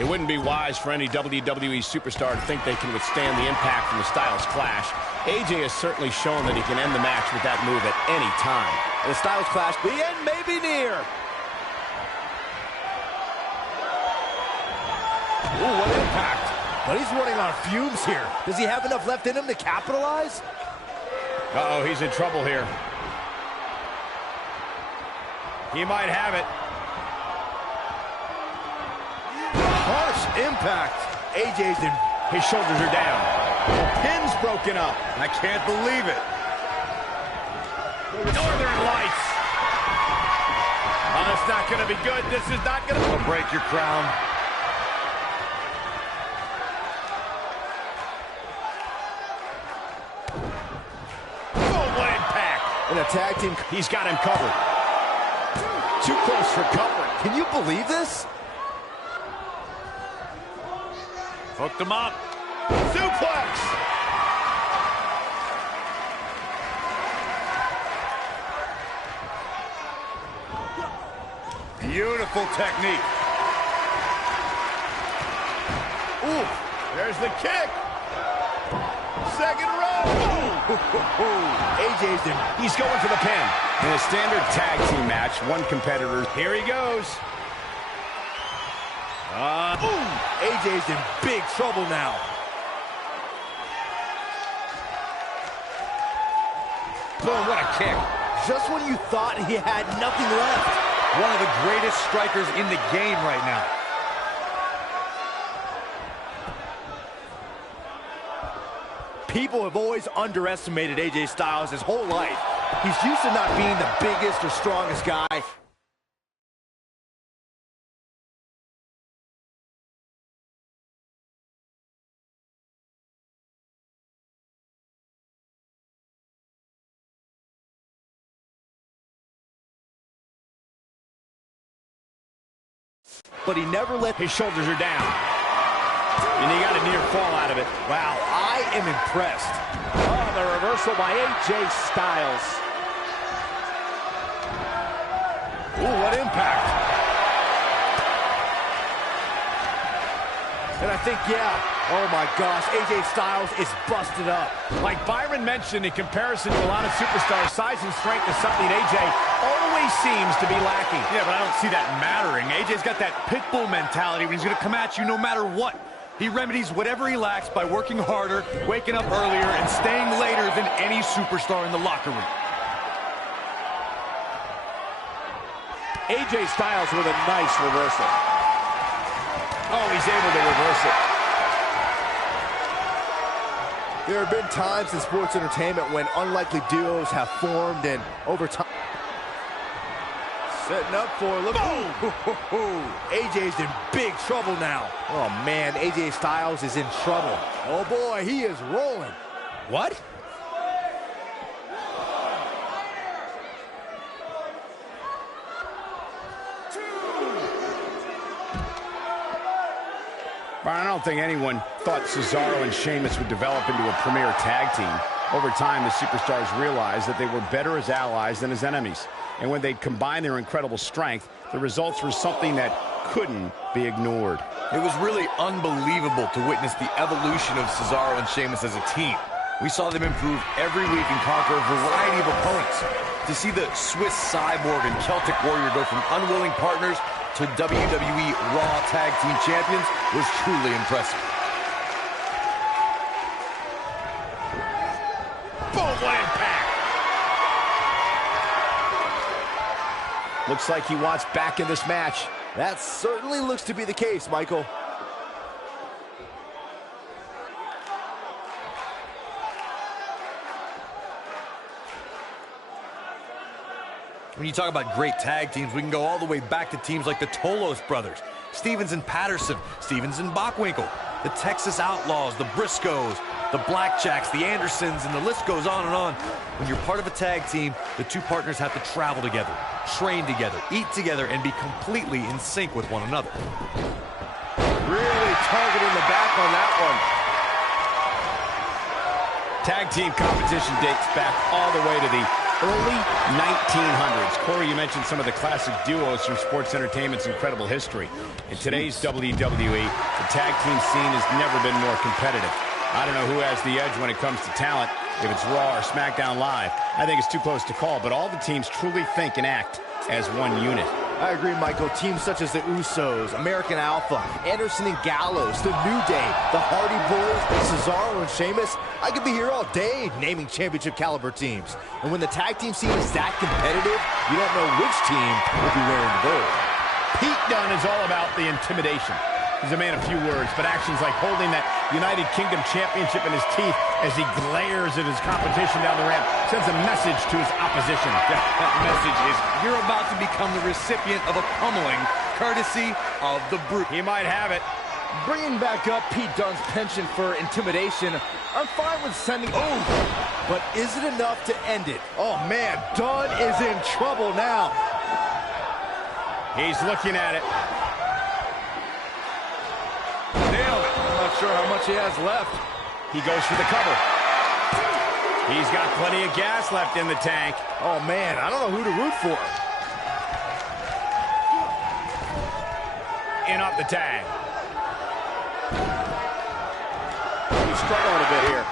It wouldn't be wise for any WWE superstar to think they can withstand the impact from the Styles Clash. AJ has certainly shown that he can end the match with that move at any time. The Styles Clash, the end may be near. Ooh, what impact. But he's running on fumes here. Does he have enough left in him to capitalize? Uh-oh, he's in trouble here. He might have it. Harsh impact. AJ's in. His shoulders are down. The pin's broken up. I can't believe it. Northern Lights. Oh, that's not going to be good. This is not going to... Don't break your crown. Boom, what impact. In a tag team. He's got him covered. Too close for comfort. Can you believe this? Hooked him up. Suplex. Beautiful technique. Ooh, there's the kick. Second row. AJ's in. He's going for the pin. In a standard tag team match, one competitor... Here he goes. AJ's in big trouble now. Boom, what a kick. Just when you thought he had nothing left. One of the greatest strikers in the game right now. People have always underestimated AJ Styles his whole life. He's used to not being the biggest or strongest guy. But he never let... His shoulders are down. And he got a near fall out of it. Wow, I am impressed. Oh, the reversal by AJ Styles. Ooh, what impact. And I think, yeah, oh my gosh, AJ Styles is busted up. Like Byron mentioned, in comparison to a lot of superstars, size and strength is something AJ always seems to be lacking. Yeah, but I don't see that mattering. AJ's got that pit bull mentality when he's going to come at you no matter what. He remedies whatever he lacks by working harder, waking up earlier, and staying later than any superstar in the locker room. AJ Styles with a nice reversal. Oh, he's able to reverse it. There have been times in sports entertainment when unlikely duos have formed and over time... Setting up for... Look. AJ's in big trouble now. Oh, man, AJ Styles is in trouble. Oh, boy, he is rolling. What? Brian, I don't think anyone thought Cesaro and Sheamus would develop into a premier tag team. Over time, the superstars realized that they were better as allies than as enemies. And when they'd combine their incredible strength, the results were something that couldn't be ignored. It was really unbelievable to witness the evolution of Cesaro and Sheamus as a team. We saw them improve every week and conquer a variety of opponents. To see the Swiss Cyborg and Celtic Warrior go from unwilling partners to WWE Raw Tag Team Champions was truly impressive. Boom, what impact! Looks like he wants back in this match. That certainly looks to be the case, Michael. When you talk about great tag teams, we can go all the way back to teams like the Tolos brothers, Stevens and Patterson, Stevens and Bockwinkel, the Texas Outlaws, the Briscoes, the Blackjacks, the Andersons, and the list goes on and on. When you're part of a tag team, the two partners have to travel together, train together, eat together, and be completely in sync with one another. Really targeting the back on that one. Tag team competition dates back all the way to the early 1900s. Corey, you mentioned some of the classic duos from sports entertainment's incredible history. In today's WWE, the tag team scene has never been more competitive. I don't know who has the edge when it comes to talent, if it's Raw or SmackDown Live. I think it's too close to call, but all the teams truly think and act as one unit. I agree, Michael. Teams such as the Usos, American Alpha, Anderson and Gallows, The New Day, the Hardy Boys, Cesaro and Sheamus. I could be here all day naming championship caliber teams. And when the tag team scene is that competitive, you don't know which team will be wearing the gold. Pete Dunne is all about the intimidation. He's a man of few words, but actions like holding that United Kingdom Championship in his teeth as he glares at his competition down the ramp sends a message to his opposition. That message is you're about to become the recipient of a pummeling courtesy of the Brute. He might have it. Bringing back up Pete Dunne's penchant for intimidation, I'm fine with sending... Oh! But is it enough to end it? Oh, man, Dunne is in trouble now. He's looking at it. Nailed it. I'm not sure how much he has left. He goes for the cover. He's got plenty of gas left in the tank. Oh, man, I don't know who to root for. In off the tag. He's struggling a bit here.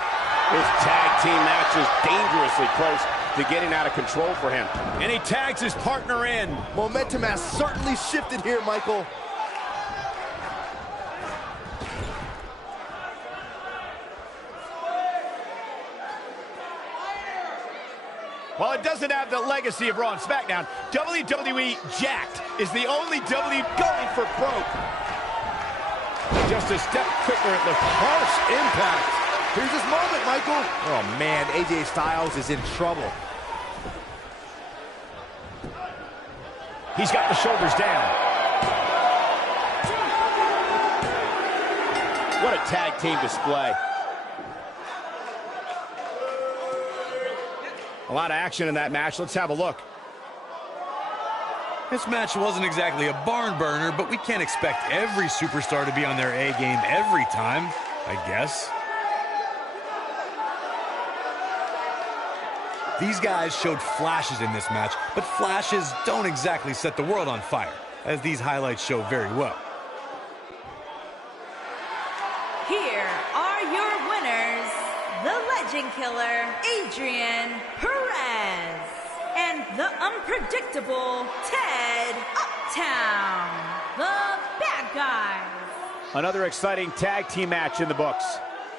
His tag team match is dangerously close to getting out of control for him. And he tags his partner in. Momentum has certainly shifted here, Michael. While it doesn't have the legacy of Raw and SmackDown, WWE Jacked is the only W going for broke. Just a step quicker at the Harsh impact. Here's his moment, Michael. Oh, man, AJ Styles is in trouble. He's got the shoulders down. What a tag team display. A lot of action in that match. Let's have a look. This match wasn't exactly a barn burner, but we can't expect every superstar to be on their A game every time, I guess. These guys showed flashes in this match, but flashes don't exactly set the world on fire, as these highlights show very well. Here are your winners, the Legend Killer, Adrian Perez, and the unpredictable Ted Uptown, the bad guys. Another exciting tag team match in the books.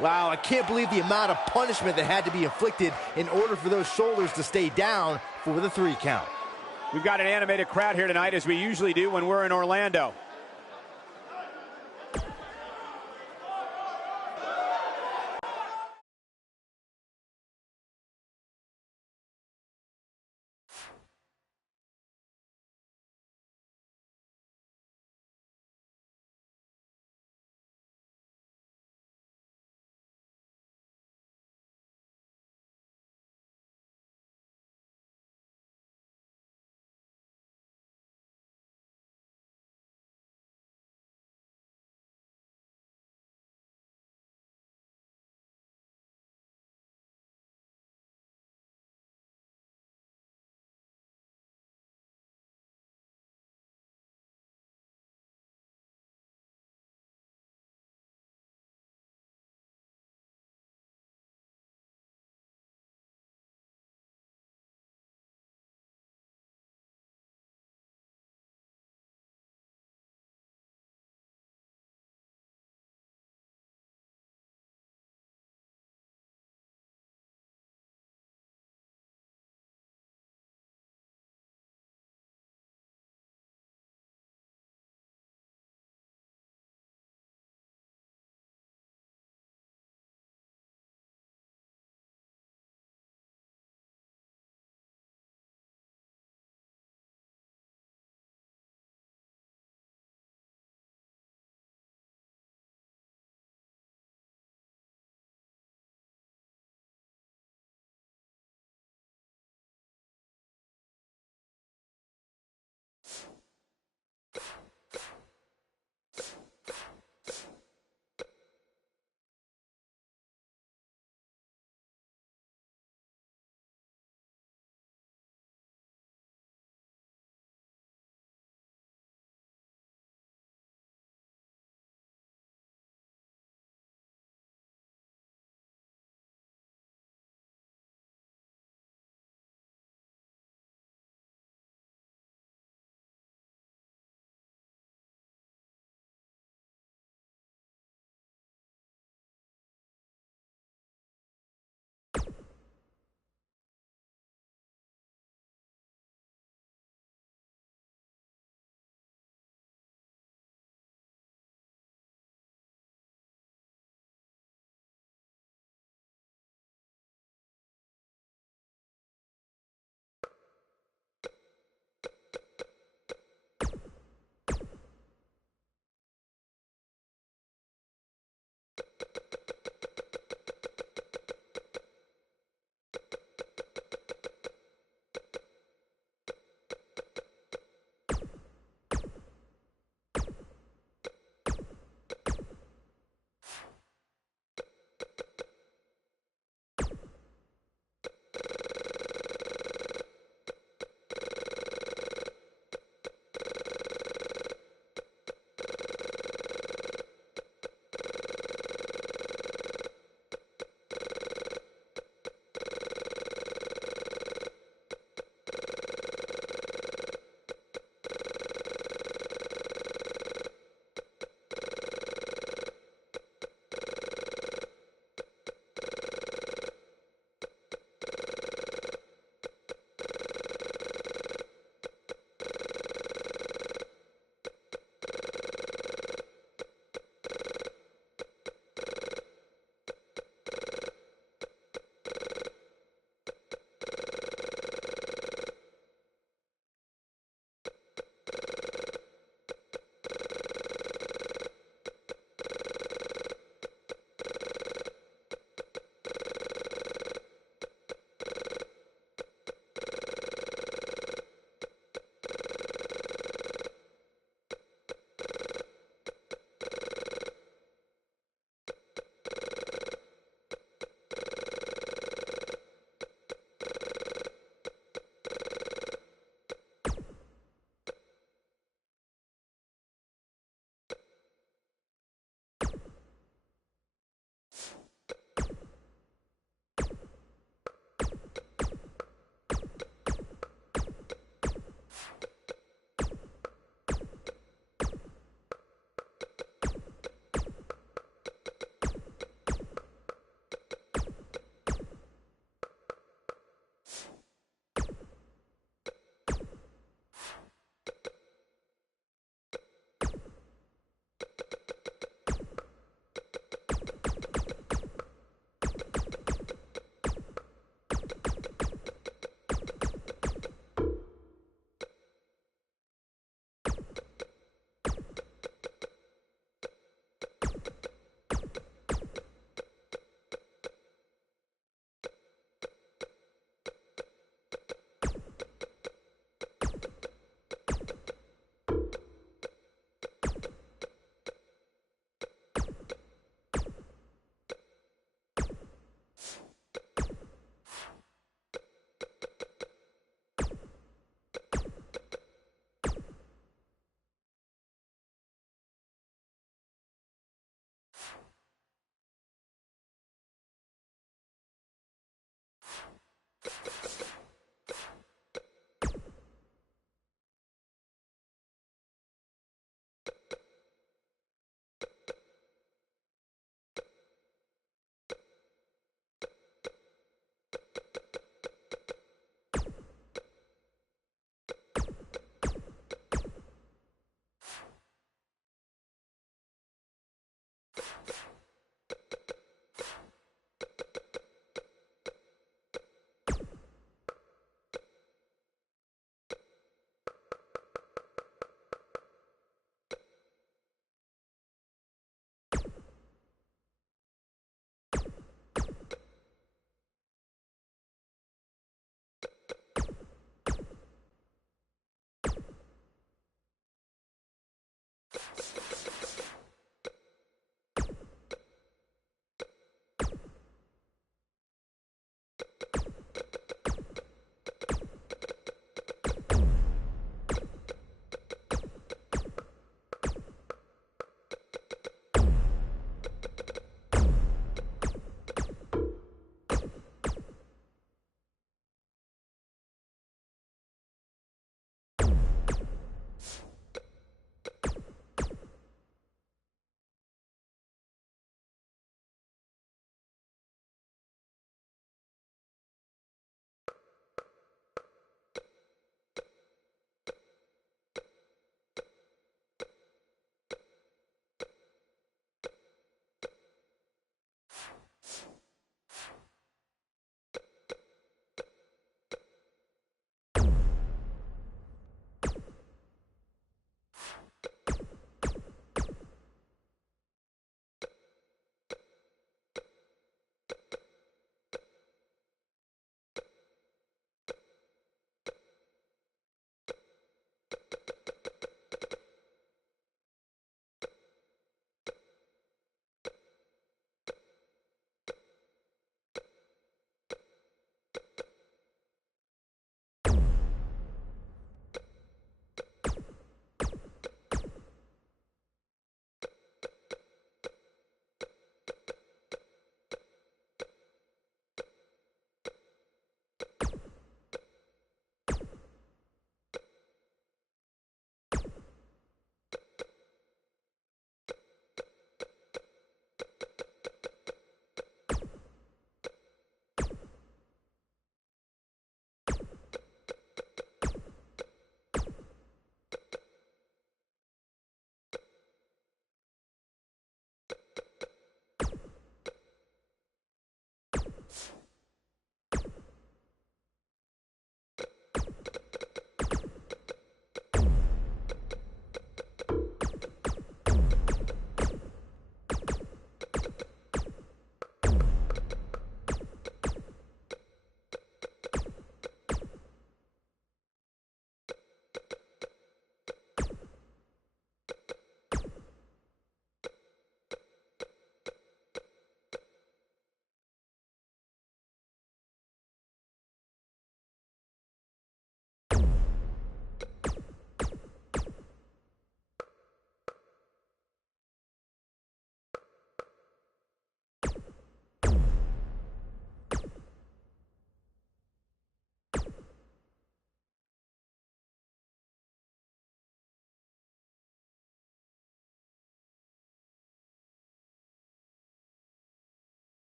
Wow, I can't believe the amount of punishment that had to be inflicted in order for those shoulders to stay down for the 3 count. We've got an animated crowd here tonight, as we usually do when we're in Orlando.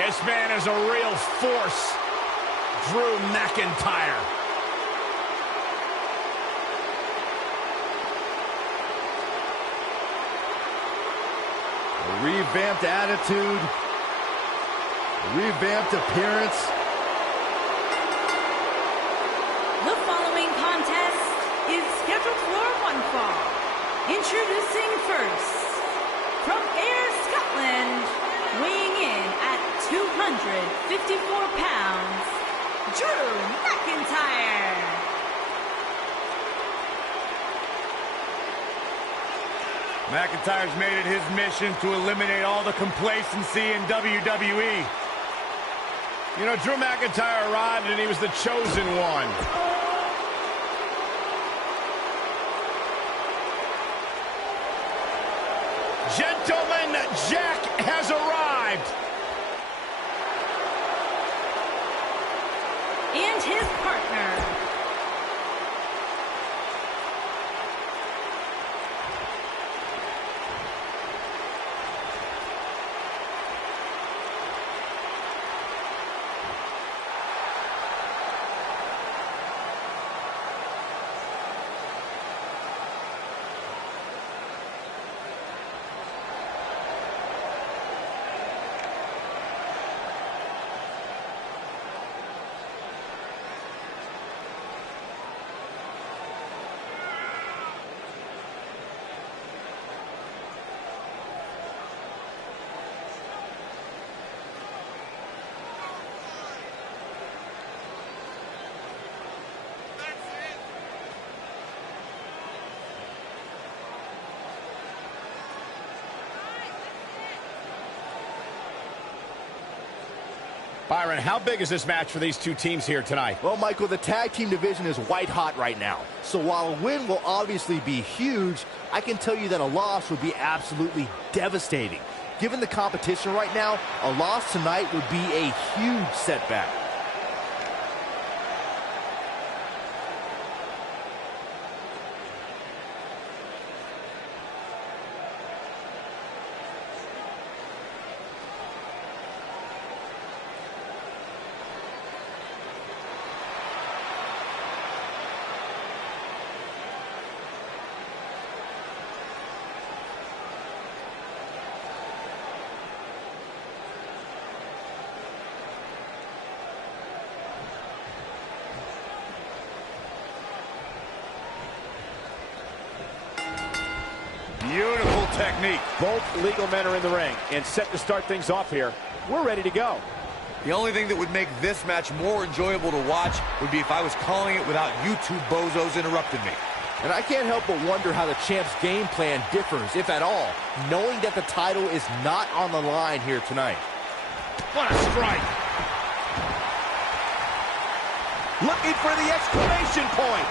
This man is a real force. Drew McIntyre. A revamped attitude. A revamped appearance. The following contest is scheduled for one fall. Introducing first, from Ayr, Scotland, weighing in at 254 pounds, Drew McIntyre. McIntyre's made it his mission to eliminate all the complacency in WWE. You know, Drew McIntyre arrived and he was the chosen one. Gentlemen, Jack has arrived. And his partner. Byron, how big is this match for these two teams here tonight? Well, Michael, the tag team division is white hot right now. So while a win will obviously be huge, I can tell you that a loss would be absolutely devastating. Given the competition right now, a loss tonight would be a huge setback. Beautiful technique. Both legal men are in the ring and set to start things off here. We're ready to go. The only thing that would make this match more enjoyable to watch would be if I was calling it without you two bozos interrupting me. And I can't help but wonder how the champ's game plan differs, if at all, knowing that the title is not on the line here tonight. What a strike. Looking for the exclamation point.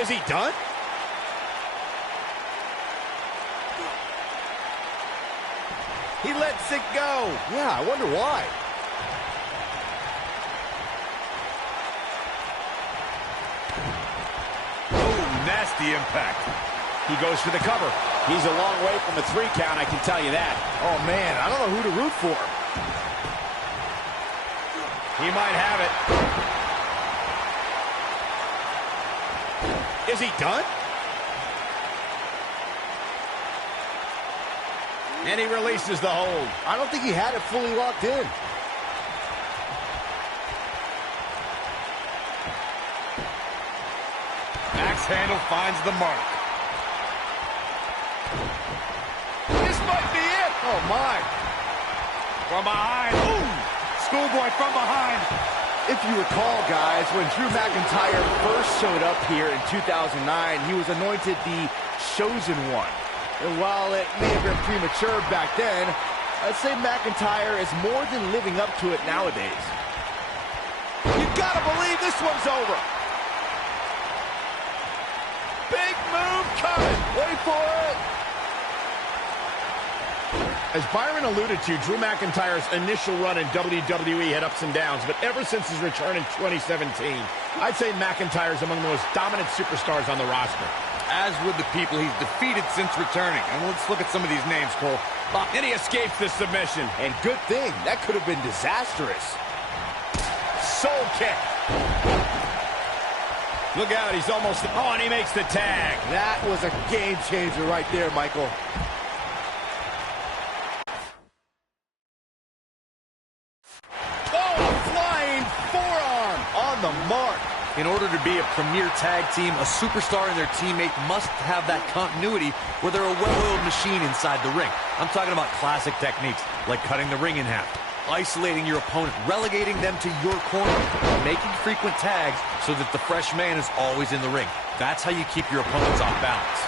Is he done? He lets it go. Yeah, I wonder why. Oh, nasty impact. He goes for the cover. He's a long way from a 3 count, I can tell you that. Oh, man, I don't know who to root for. He might have it. Is he done? And he releases the hold. I don't think he had it fully locked in. Axe handle finds the mark. This might be it. Oh, my. From behind. Ooh! Schoolboy from behind. If you recall, guys, when Drew McIntyre first showed up here in 2009, he was anointed the Chosen One. And while it may have been premature back then, I'd say McIntyre is more than living up to it nowadays. You gotta believe this one's over. Big move coming. Wait for it. As Byron alluded to, Drew McIntyre's initial run in WWE had ups and downs, but ever since his return in 2017, I'd say McIntyre's among the most dominant superstars on the roster. as would the people he's defeated since returning. And let's look at some of these names, Cole. And he escapes the submission. And good thing, that could have been disastrous. Soul kick. Look out, he's almost... Oh, and he makes the tag. That was a game changer right there, Michael. Oh, a flying forearm on the mark. In order to be a premier tag team, a superstar and their teammate must have that continuity where they're a well-oiled machine inside the ring. I'm talking about classic techniques like cutting the ring in half, isolating your opponent, relegating them to your corner, making frequent tags so that the fresh man is always in the ring. That's how you keep your opponents off balance.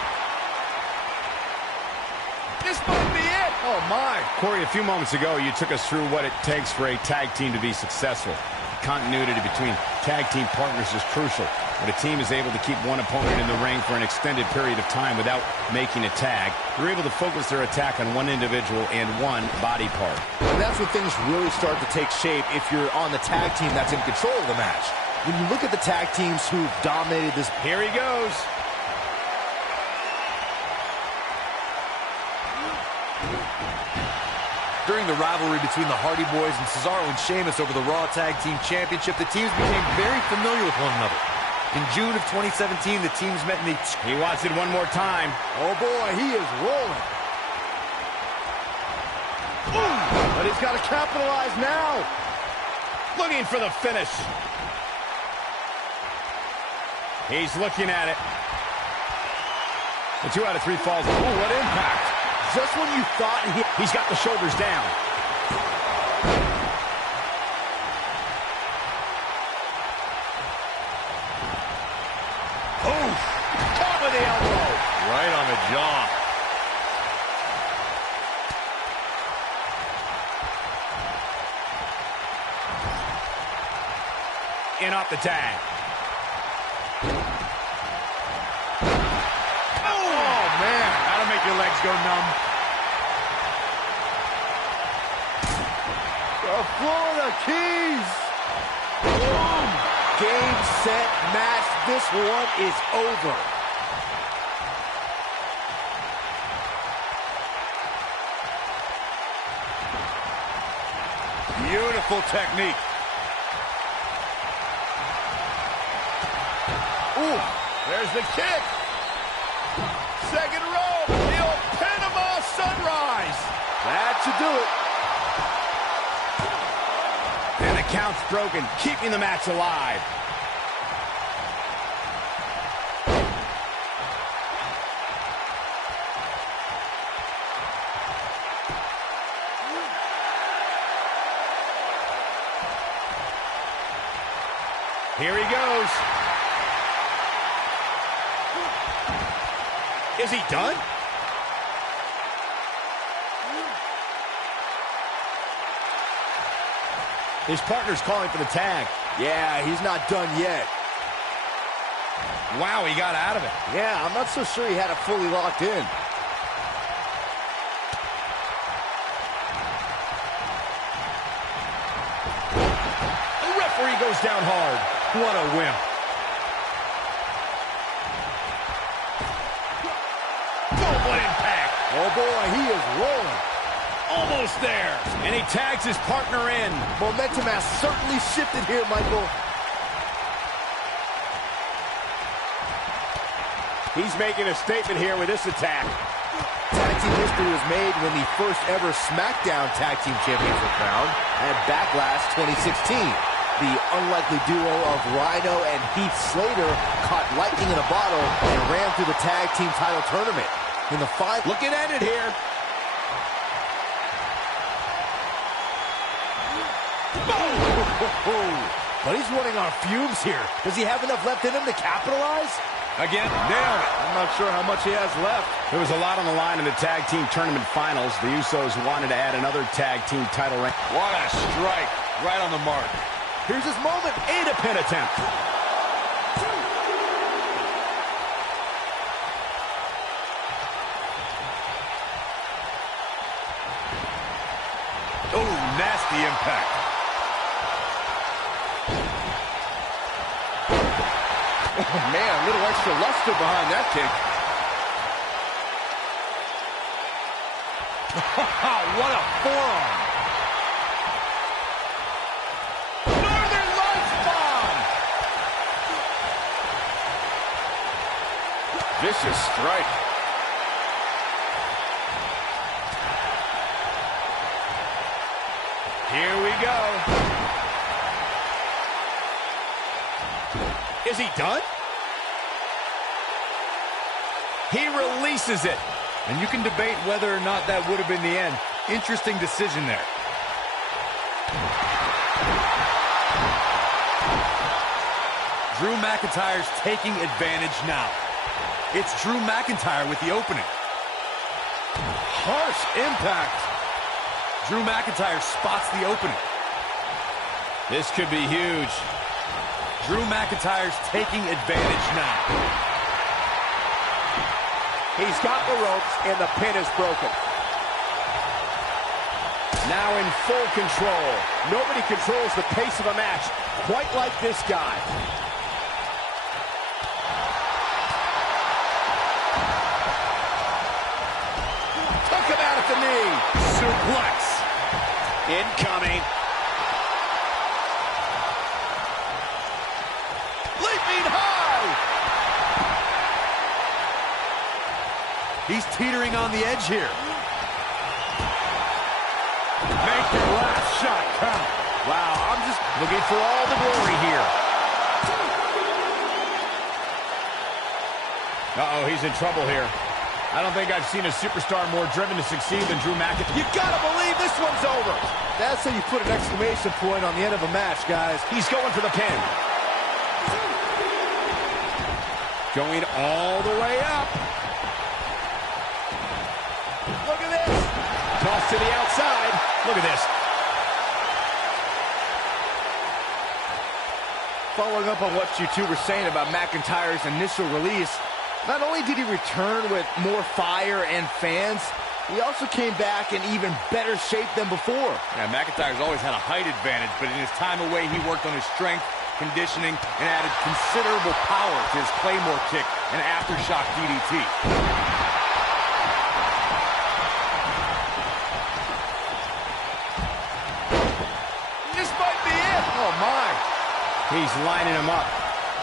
This might be it. Oh, my. Corey, a few moments ago, you took us through what it takes for a tag team to be successful. Continuity between tag team partners is crucial. When a team is able to keep one opponent in the ring for an extended period of time without making a tag, they're able to focus their attack on one individual and one body part. And that's when things really start to take shape if you're on the tag team that's in control of the match. When you look at the tag teams who've dominated this... Here he goes. During the rivalry between the Hardy Boys and Cesaro and Sheamus over the Raw Tag Team Championship, the teams became very familiar with one another. In June of 2017, the teams met in the... He wants it one more time. Oh, boy, he is rolling. Ooh, but he's got to capitalize now. Looking for the finish. He's looking at it. The 2 out of 3 falls. Ooh, what impact. Just when you thought he's got the shoulders down. Oh, top of the elbow. Right on the jaw. In off the tag. That'll make your legs go numb. The Florida Keys. Boom. Game, set, match. This one is over. Beautiful technique. Ooh, there's the kick. Second row, the old Panama Sunrise. That should do it. And the count's broken, keeping the match alive. Here he goes. Is he done? His partner's calling for the tag. Yeah, he's not done yet. Wow, he got out of it. Yeah, I'm not so sure he had it fully locked in. The referee goes down hard. What a wimp. Oh, what impact. Oh, boy, he is rolling. Almost there. And he tags his partner in. Momentum has certainly shifted here, Michael. He's making a statement here with this attack. Tag team history was made when the first ever SmackDown Tag Team Champions were crowned at Backlash 2016. The unlikely duo of Rhino and Heath Slater caught lightning in a bottle and ran through the tag team title tournament. In the final... Looking at it here. But he's running on fumes here. Does he have enough left in him to capitalize? Again, nailed it. I'm not sure how much he has left. There was a lot on the line in the tag team tournament finals. The Usos wanted to add another tag team title rank. What a strike. Right on the mark. Here's his moment. And a pin attempt. Oh, nasty impact. Oh, man, a little extra luster behind that kick. What a forearm. Northern Lights bomb. Vicious strike. Here we go. Is he done? He releases it. And you can debate whether or not that would have been the end. Interesting decision there. Drew McIntyre's taking advantage now. It's Drew McIntyre with the opening. Harsh impact. Drew McIntyre spots the opening. This could be huge. Drew McIntyre's taking advantage now. He's got the ropes, and the pin is broken. Now in full control. Nobody controls the pace of a match quite like this guy. Took him out at the knee. Suplex. Incoming. Leaping high. He's teetering on the edge here. Make your last shot count. Wow, I'm just looking for all the glory here. Uh-oh, he's in trouble here. I don't think I've seen a superstar more driven to succeed than Drew McIntyre. You gotta believe this one's over. That's how you put an exclamation point on the end of a match, guys. He's going for the pin. Going all the way up. Look at this. Toss to the outside. Look at this. Following up on what you two were saying about McIntyre's initial release, not only did he return with more fire and fans, he also came back in even better shape than before. Yeah, McIntyre's always had a height advantage, but in his time away, he worked on his strength, conditioning, and added considerable power to his Claymore kick and aftershock DDT. This might be it. Oh, my. He's lining him up.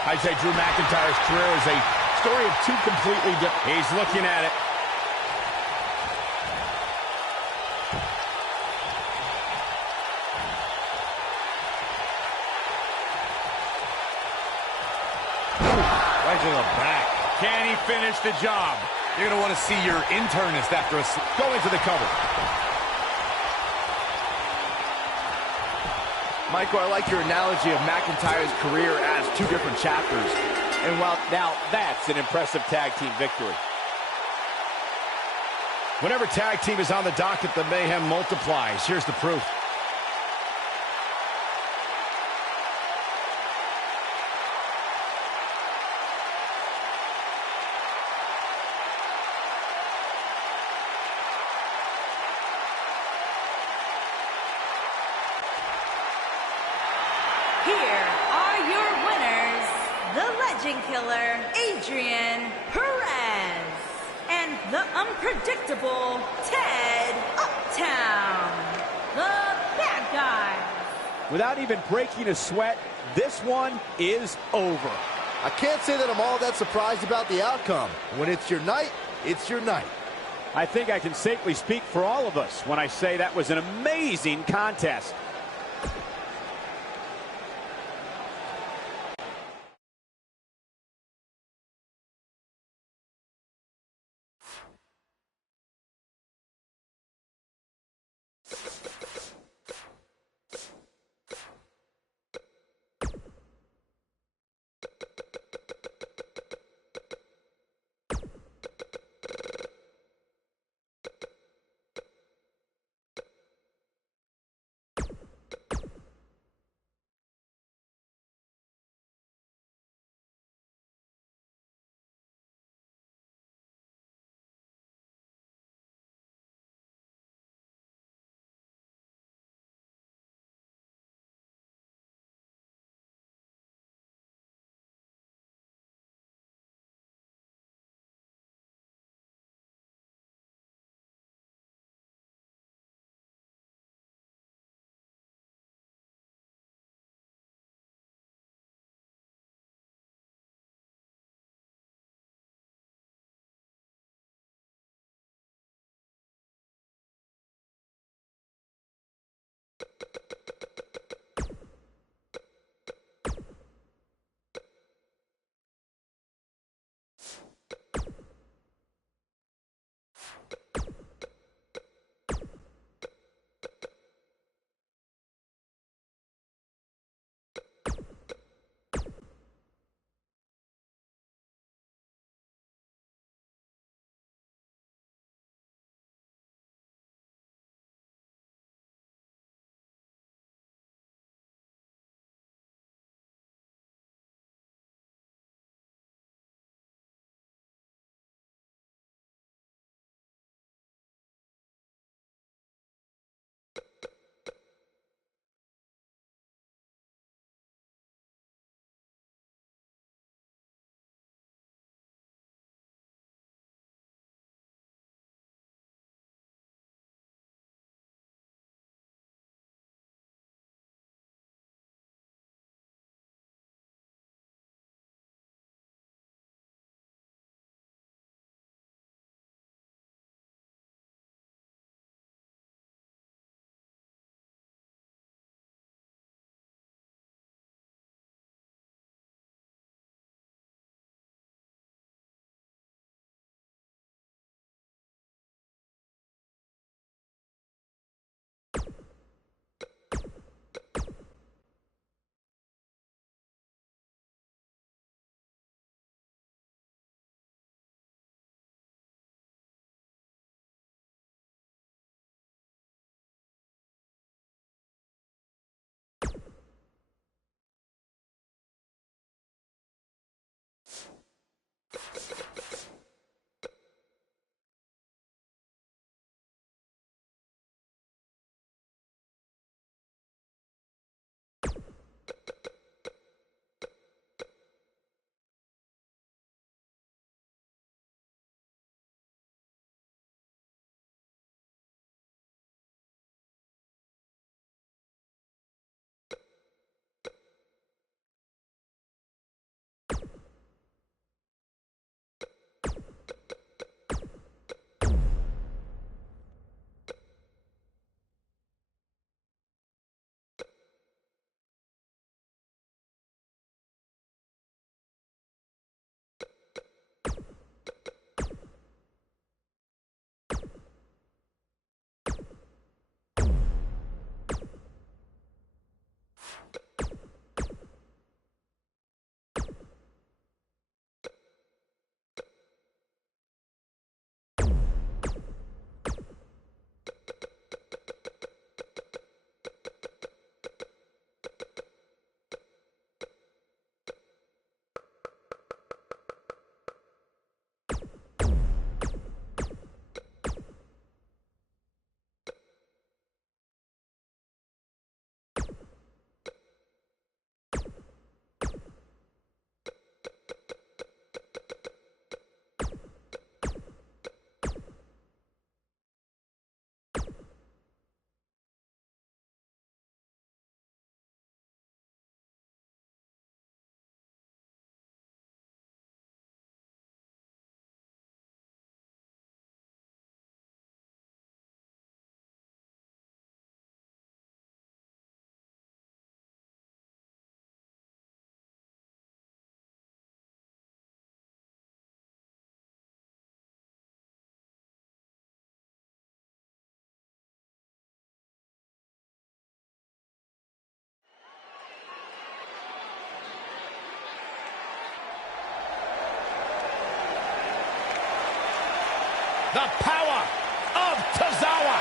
I'd say Drew McIntyre's career is a story of two completely different. He's looking at it. Right to the back. Can he finish the job? You're going to want to see your internist after a... Go into the cover. Michael, I like your analogy of McIntyre's career as two different chapters. And well, now that's an impressive tag team victory. Whenever tag team is on the docket, the mayhem multiplies. Here's the proof. Here are your winners, the Legend Killer, Adrian Perez, and the unpredictable Ted Uptown, the bad guy. Without even breaking a sweat, this one is over. I can't say that I'm all that surprised about the outcome. When it's your night, it's your night. I think I can safely speak for all of us when I say that was an amazing contest. The power of Tozawa.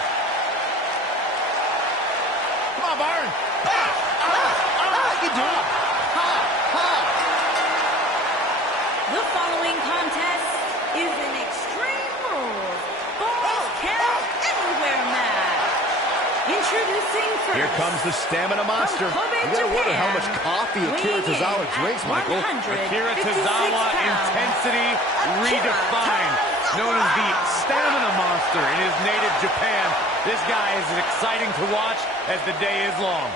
Come on, Byron. You do it. The following contest is an Extreme Rules Falls Count Anywhere match. Introducing first. Here comes the stamina monster. From Kobe, You gotta wonder how Japan, much coffee Akira weighing in Tozawa at drinks, Michael. 156 Akira Tozawa, pounds, intensity Akira redefined. Known as the stamina monster in his native Japan, this guy is as exciting to watch as the day is long.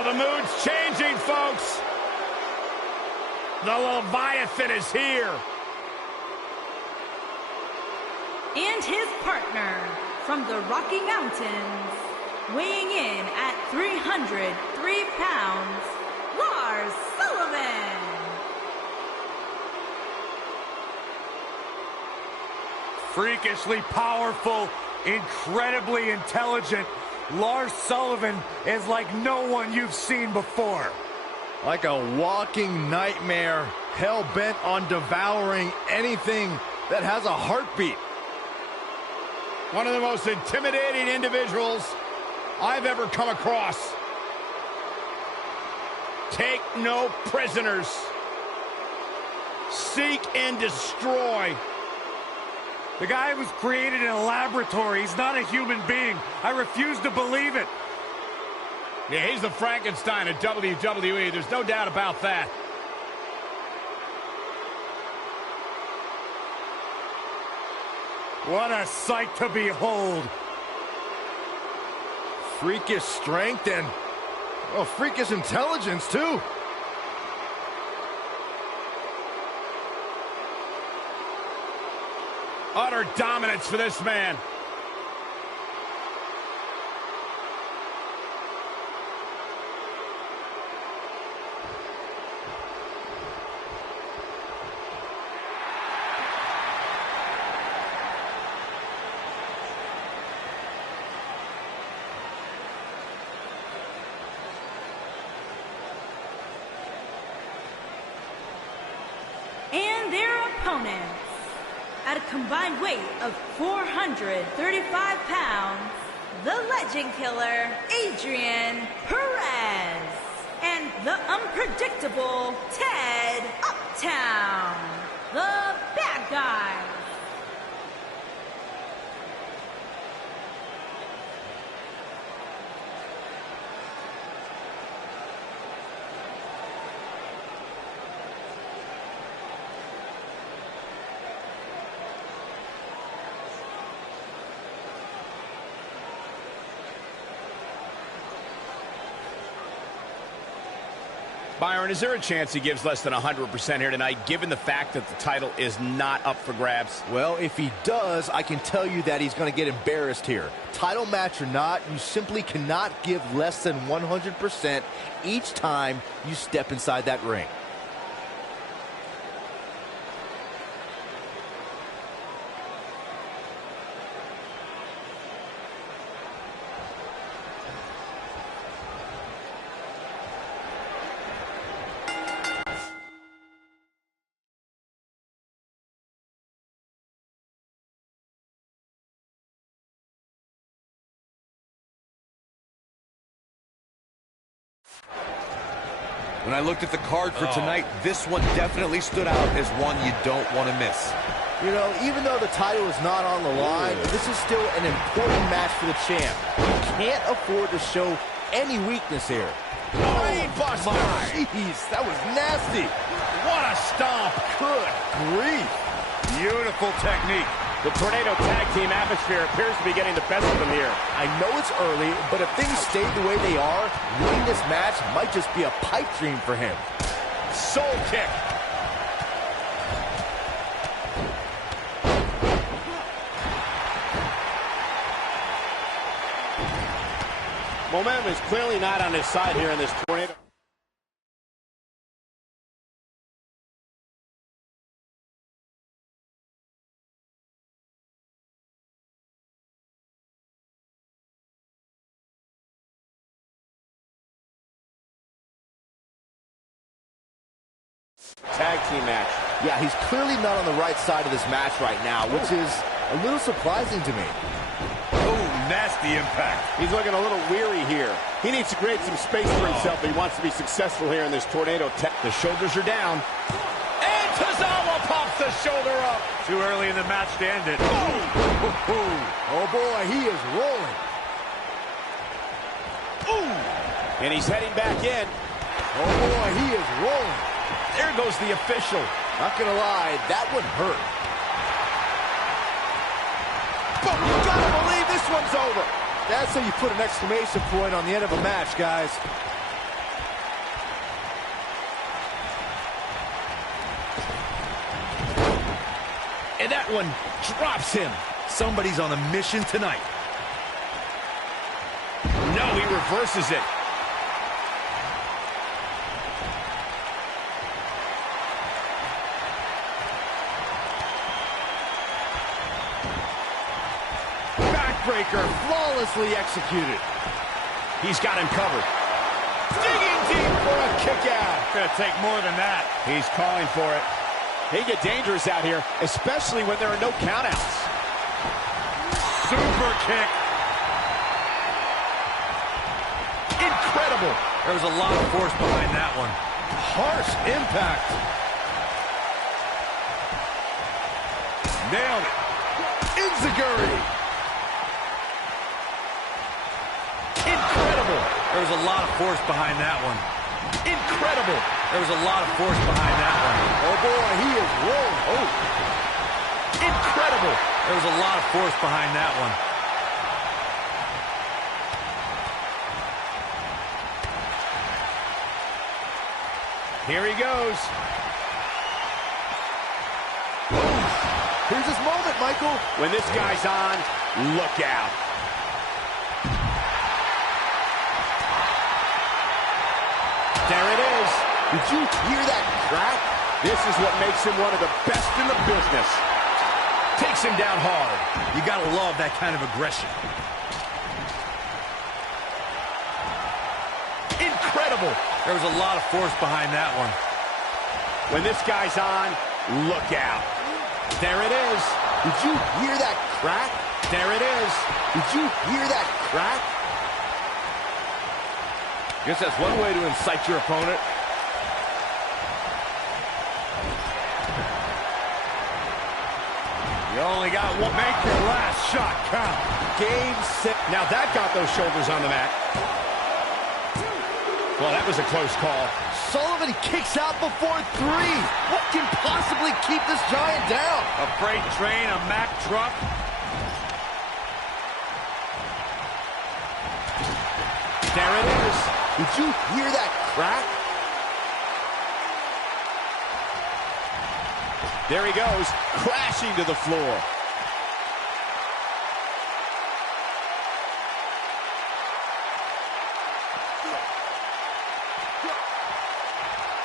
The mood's changing, folks. The Leviathan is here. And his partner from the Rocky Mountains, weighing in at 303 pounds, Lars Sullivan. Freakishly powerful, incredibly intelligent, Lars Sullivan is like no one you've seen before. Like a walking nightmare, hell-bent on devouring anything that has a heartbeat. One of the most intimidating individuals I've ever come across. Take no prisoners. Seek and destroy. The guy was created in a laboratory. He's not a human being. I refuse to believe it. Yeah, he's the Frankenstein of WWE. There's no doubt about that. What a sight to behold. Freakish strength and, well, freakish intelligence, too. Utter dominance for this man. And their opponents, at a combined weight of 435 pounds, the Legend Killer, Adrian Perez, and the unpredictable Ted Uptown, the Bad Guys. Byron, is there a chance he gives less than 100% here tonight, given the fact that the title is not up for grabs? Well, if he does, I can tell you that he's going to get embarrassed here. Title match or not, you simply cannot give less than 100% each time you step inside that ring. When I looked at the card for tonight, this one definitely stood out as one you don't want to miss. You know, even though the title is not on the line, this is still an important match for the champ. You can't afford to show any weakness here. Brainbuster! Jeez, that was nasty. What a stomp! Good grief. Beautiful technique. The Tornado tag team atmosphere appears to be getting the best of them here. I know it's early, but if things stay the way they are, winning this match might just be a pipe dream for him. Soul kick. Momentum is clearly not on his side here in this Tornado. Tag team match. Yeah, he's clearly not on the right side of this match right now, which is a little surprising to me. Oh, nasty impact. He's looking a little weary here. He needs to create some space for himself if he wants to be successful here in this tornado tag. The shoulders are down. And Tozawa pops the shoulder up. Too early in the match to end it. Oh boy, he is rolling. And he's heading back in. Oh boy, he is rolling. There goes the official. Not gonna lie, that one hurt. But you gotta believe this one's over. That's how you put an exclamation point on the end of a match, guys. And that one drops him. Somebody's on a mission tonight. No, he reverses it. Backbreaker flawlessly executed. He's got him covered. Digging deep for a kick out. Gonna take more than that. He's calling for it. They get dangerous out here, especially when there are no countouts. Super kick. Incredible. There was a lot of force behind that one. Harsh impact. Nailed it. Enziguri. Incredible. There was a lot of force behind that one. Incredible. There was a lot of force behind that one. Oh boy, he is rolling. Oh. Incredible. There was a lot of force behind that one. Here he goes. Here's his moment, Michael. When this guy's on, look out. There it is. Did you hear that crack? This is what makes him one of the best in the business. Takes him down hard. You gotta love that kind of aggression. Incredible. There was a lot of force behind that one. When this guy's on, look out. There it is. Did you hear that crack? There it is. Did you hear that crack? Guess that's one way to incite your opponent. You only got one. Make your last shot count. Game, set. Now that got those shoulders on the mat. Well, that was a close call. Sullivan kicks out before 3. What can possibly keep this giant down? A freight train, a Mack truck. There it is. Did you hear that crack? There he goes, crashing to the floor.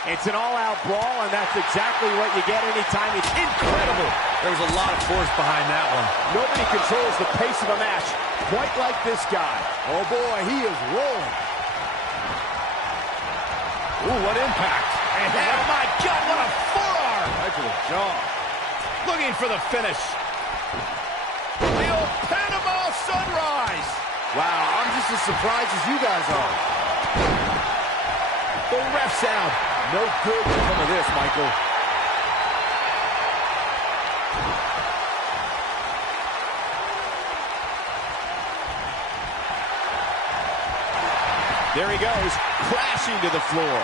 It's an all-out brawl, and that's exactly what you get anytime. It's incredible. There was a lot of force behind that one. Nobody controls the pace of a match quite like this guy. Oh boy, he is rolling. Ooh, what impact. And oh my God, what a forearm. Right to the jaw. Looking for the finish. The old Panama Sunrise. Wow, I'm just as surprised as you guys are. The ref's out. No good can come of this, Michael. There he goes, crashing to the floor.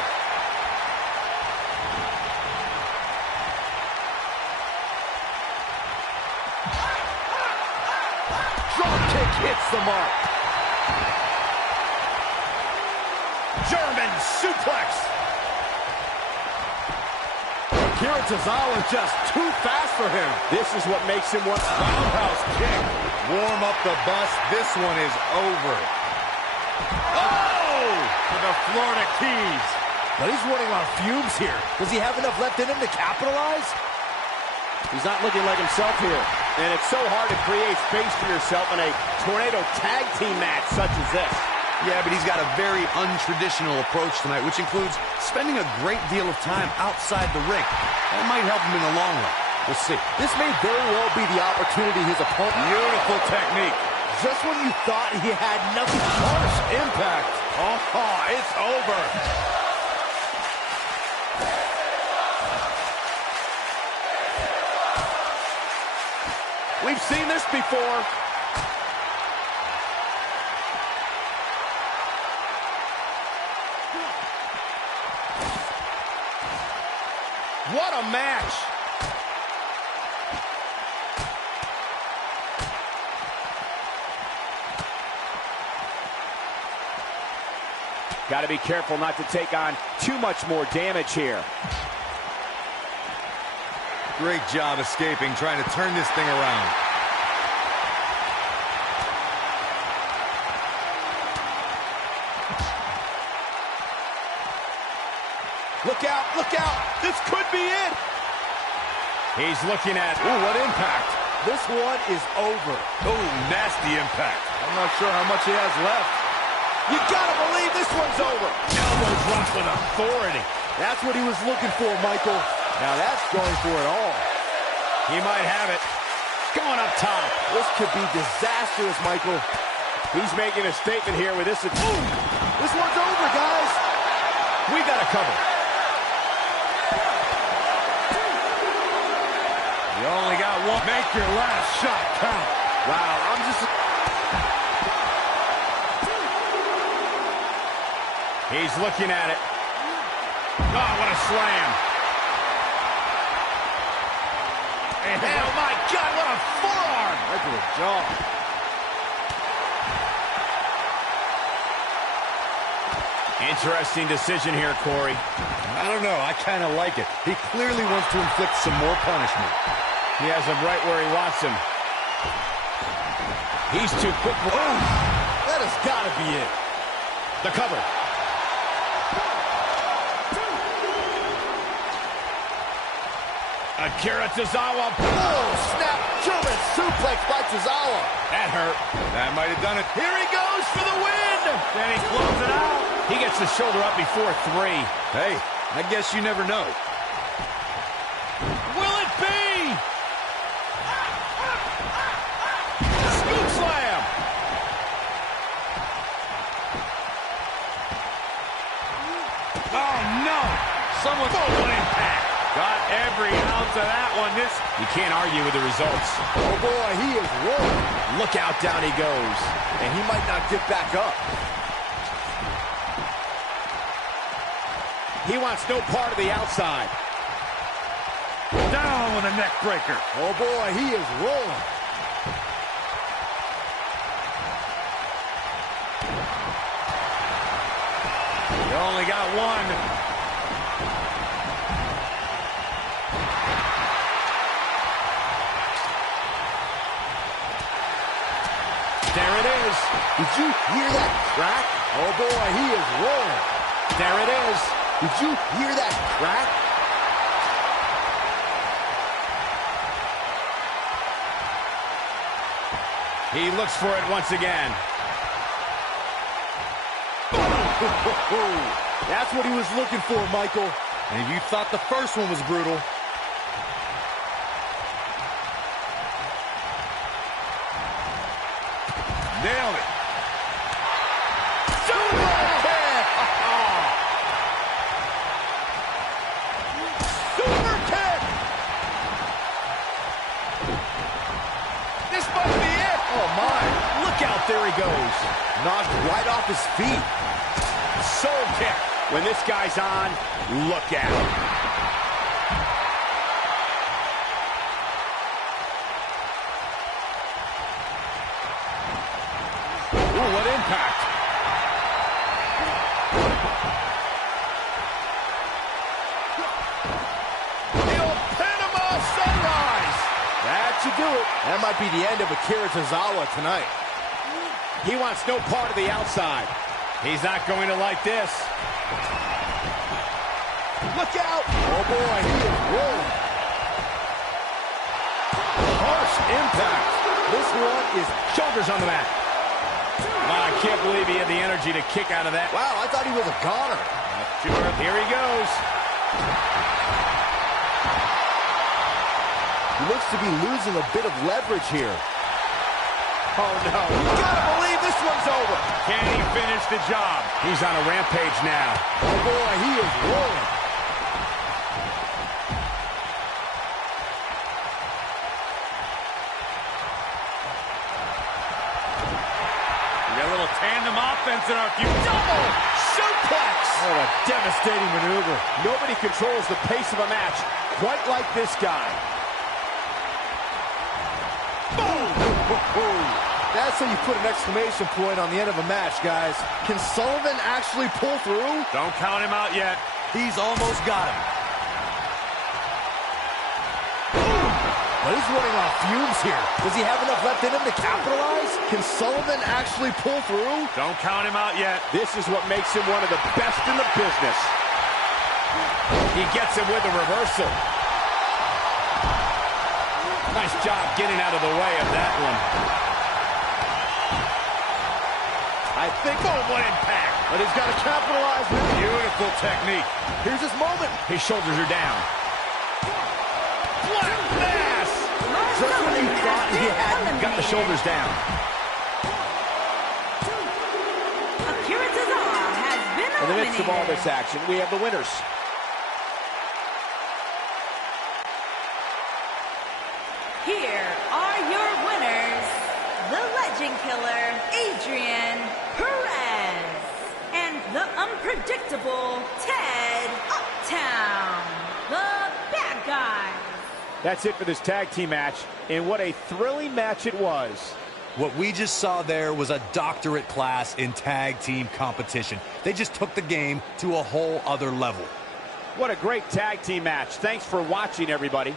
Drop kick hits the mark. German suplex. Akira Tozawa just too fast for him. This is what makes him one. Roundhouse kick. Warm up the bus. This one is over. Oh! To the Florida Keys. But he's running on fumes here. Does he have enough left in him to capitalize? He's not looking like himself here. And it's so hard to create space for yourself in a tornado tag team match such as this. Yeah, but he's got a very untraditional approach tonight, which includes spending a great deal of time outside the ring. That might help him in the long run. We'll see. This may very well be the opportunity his opponent... Beautiful technique. Just when you thought he had nothing... Harsh impact. Oh, it's over. We've seen this before. What a match. Got to be careful not to take on too much more damage here. Great job escaping, trying to turn this thing around. Look out, look out. This could be it. He's looking at... Ooh, what impact. This one is over. Oh, nasty impact. I'm not sure how much he has left. You gotta believe this one's over. Elbow drop with authority. That's what he was looking for, Michael. Now that's going for it all. He might have it. Going up top. This could be disastrous, Michael. He's making a statement here with this. Ooh, this one's over, guys. We got to cover. You only got one. Make your last shot count. Wow, I'm just... He's looking at it. Oh, what a slam. And oh, my God, what a forearm. Right to the jaw. Interesting decision here, Corey. I don't know. I kind of like it. He clearly wants to inflict some more punishment. He has him right where he wants him. He's too quick. Oh, that has got to be it. The cover. Akira Tozawa. Oh, snap. German suplex by Tozawa. That hurt. That might have done it. Here he goes for the win. Then he closes it out. He gets the shoulder up before 3. Hey, I guess you never know. Will it be? Scoop slam. Oh, no. Someone's full impact. Got every ounce of that one. You can't argue with the results. Oh, boy, he is rolling. Look out, down he goes. And he might not get back up. He wants no part of the outside. Down with a neck breaker. Oh, boy, he is rolling. You only got one. There it is. Did you hear that crack? Oh, boy, he is rolling. There it is. Did you hear that crack? He looks for it once again. That's what he was looking for, Michael. And if you thought the first one was brutal... Nailed it. Super kick. This might be it. Oh, my. Look out, there he goes. Knocked right off his feet. Soul kick. When this guy's on, look out. Ooh, what impact. The old Panama Sunrise. That should do it. That might be the end of Akira Tozawa tonight. He wants no part of the outside. He's not going to like this. Look out! Oh, boy, he is rolling. Harsh impact. This one is Shoulders on the mat. I can't believe he had the energy to kick out of that. Wow, I thought he was a goner. Here he goes. He looks to be losing a bit of leverage here. Oh, no. You gotta believe this one's over. Can he finish the job? He's on a rampage now. Oh, boy, he is rolling. We got a little tandem offense in our future. Double suplex. What a devastating maneuver. Nobody controls the pace of a match quite like this guy. That's how you put an exclamation point on the end of a match, guys. Can Sullivan actually pull through? Don't count him out yet. He's almost got him. But he's running off fumes here. Does he have enough left in him to capitalize? Can Sullivan actually pull through? Don't count him out yet. This is what makes him one of the best in the business. He gets him with a reversal. Nice job getting out of the way of that one. I think, oh, what impact. But he's got to capitalize now. Beautiful technique. Here's his moment. His shoulders are down. Black mass. Just when he thought he had Got the shoulders down. Akira Tozawa has been In the midst of all eliminated. this action, we have the winners. Here are your winners, the Legend Killer, Adrian Perez, and the unpredictable Ted Uptown, the bad guy. That's it for this tag team match, and what a thrilling match it was. What we just saw there was a doctorate class in tag team competition. They just took the game to a whole other level. What a great tag team match. Thanks for watching, everybody.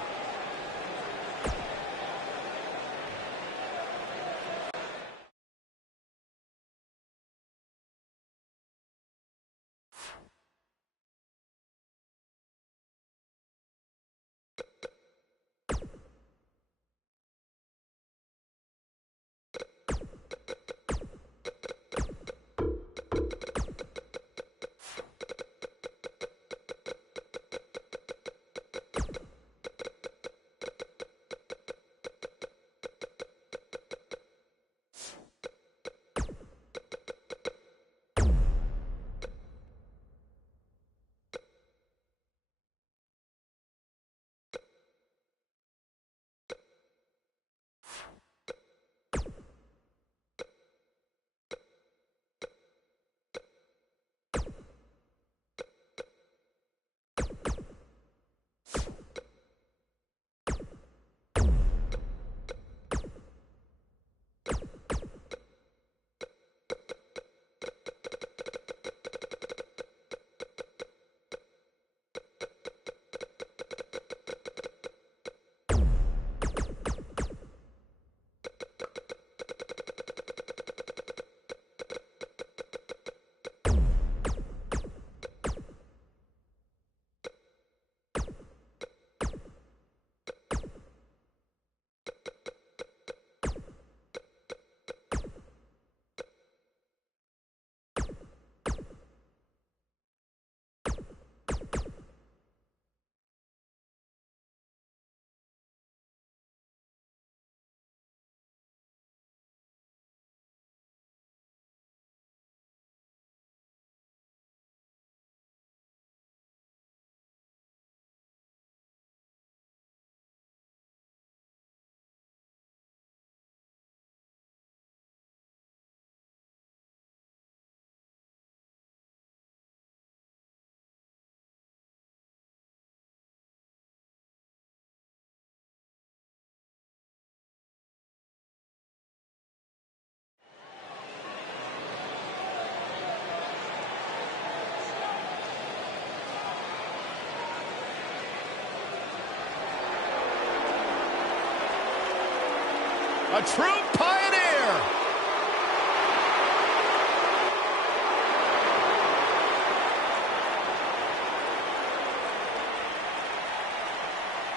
A true pioneer.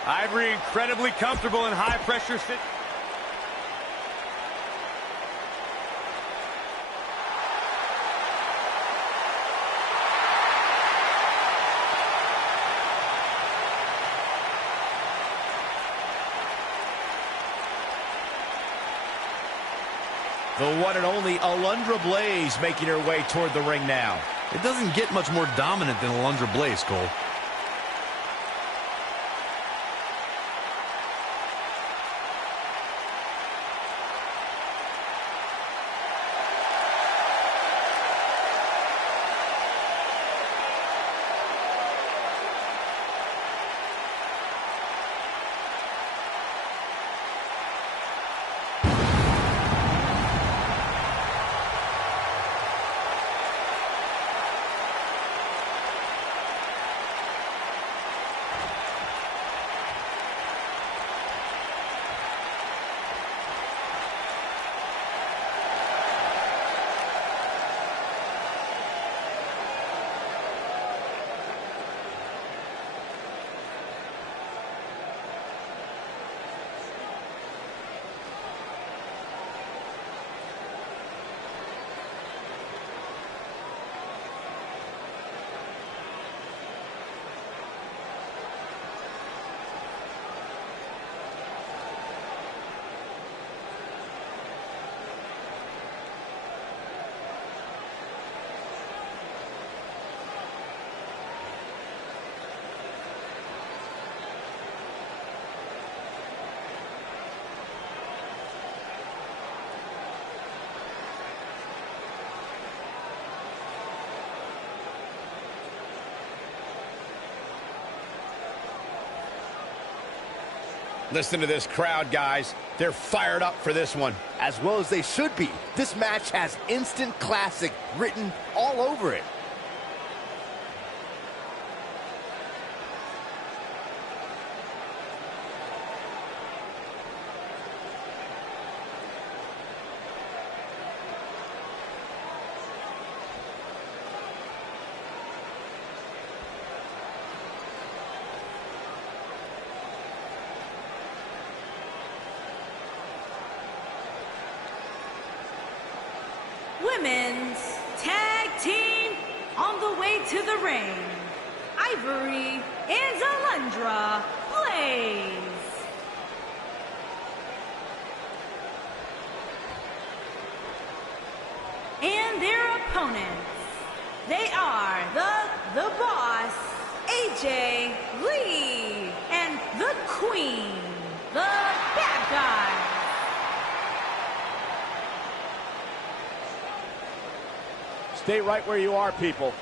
Ivory incredibly comfortable in high-pressure situations. The one and only Alundra Blaze making her way toward the ring now. It doesn't get much more dominant than Alundra Blaze, Cole. Listen to this crowd, guys. They're fired up for this one. As well as they should be. This match has instant classic written all over it. Women's Tag Team on the way to the ring. Ivory is Alundra Blaze. And their opponents, they are the Boss, AJ Lee, and the Queen, the Bad Guy. Stay right where you are, people.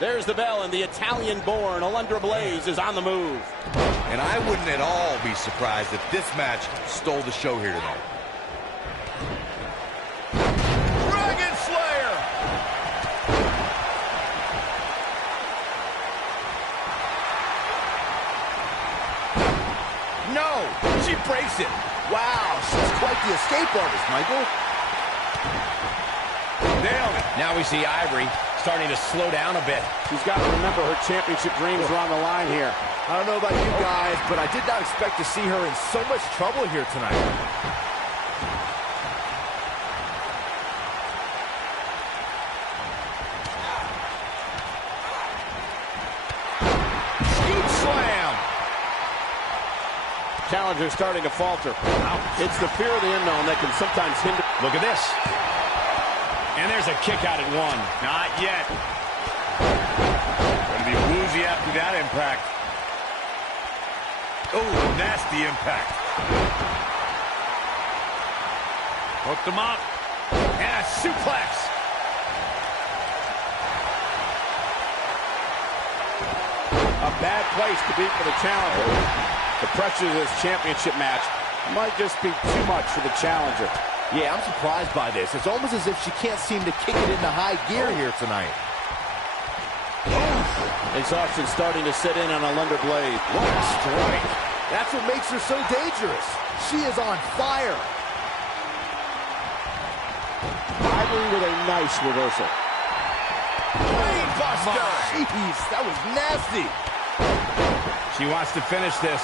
There's the bell, and the Italian-born Alundra Blaze is on the move. And I wouldn't at all be surprised if this match stole the show here tonight. Dragon Slayer! No! She breaks it. Wow, she's quite the escape artist, Michael. Nailed it. Now we see Ivory starting to slow down a bit. She's got to remember her championship dreams are on the line here. I don't know about you guys, but I did not expect to see her in so much trouble here tonight. Scoop slam! Challenger starting to falter. It's the fear of the unknown that can sometimes hinder. Look at this. And there's a kick out at one. Not yet. Gonna be woozy after that impact. Oh, nasty impact. Hooked him up. And a suplex. A bad place to be for the challenger. The pressure of this championship match might just be too much for the challenger. Yeah, I'm surprised by this. It's almost as if she can't seem to kick it into high gear here tonight. Exhaustion starting to sit in on Alundra Blaze. What a strike. That's what makes her so dangerous. She is on fire. Ivory with a nice reversal. Brain buster. Jeez, that was nasty. She wants to finish this.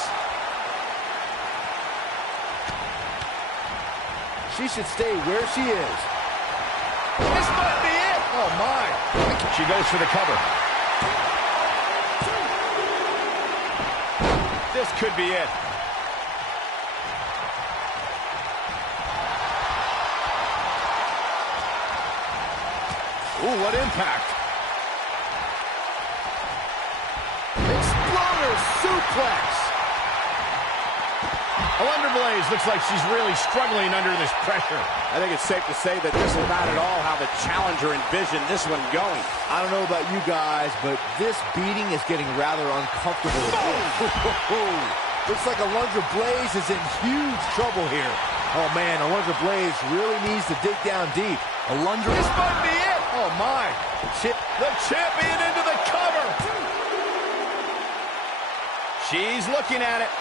She should stay where she is. This might be it. Oh, my. She goes for the cover. This could be it. Ooh, what impact. Exploder suplex. Alundra Blaze looks like she's really struggling under this pressure. I think it's safe to say that this is not at all how the challenger envisioned this one going. I don't know about you guys, but this beating is getting rather uncomfortable. Looks like Alundra Blaze is in huge trouble here. Oh, man, Alundra Blaze really needs to dig down deep. Alundra... This might be it! Oh, my. The champion into the cover! She's looking at it.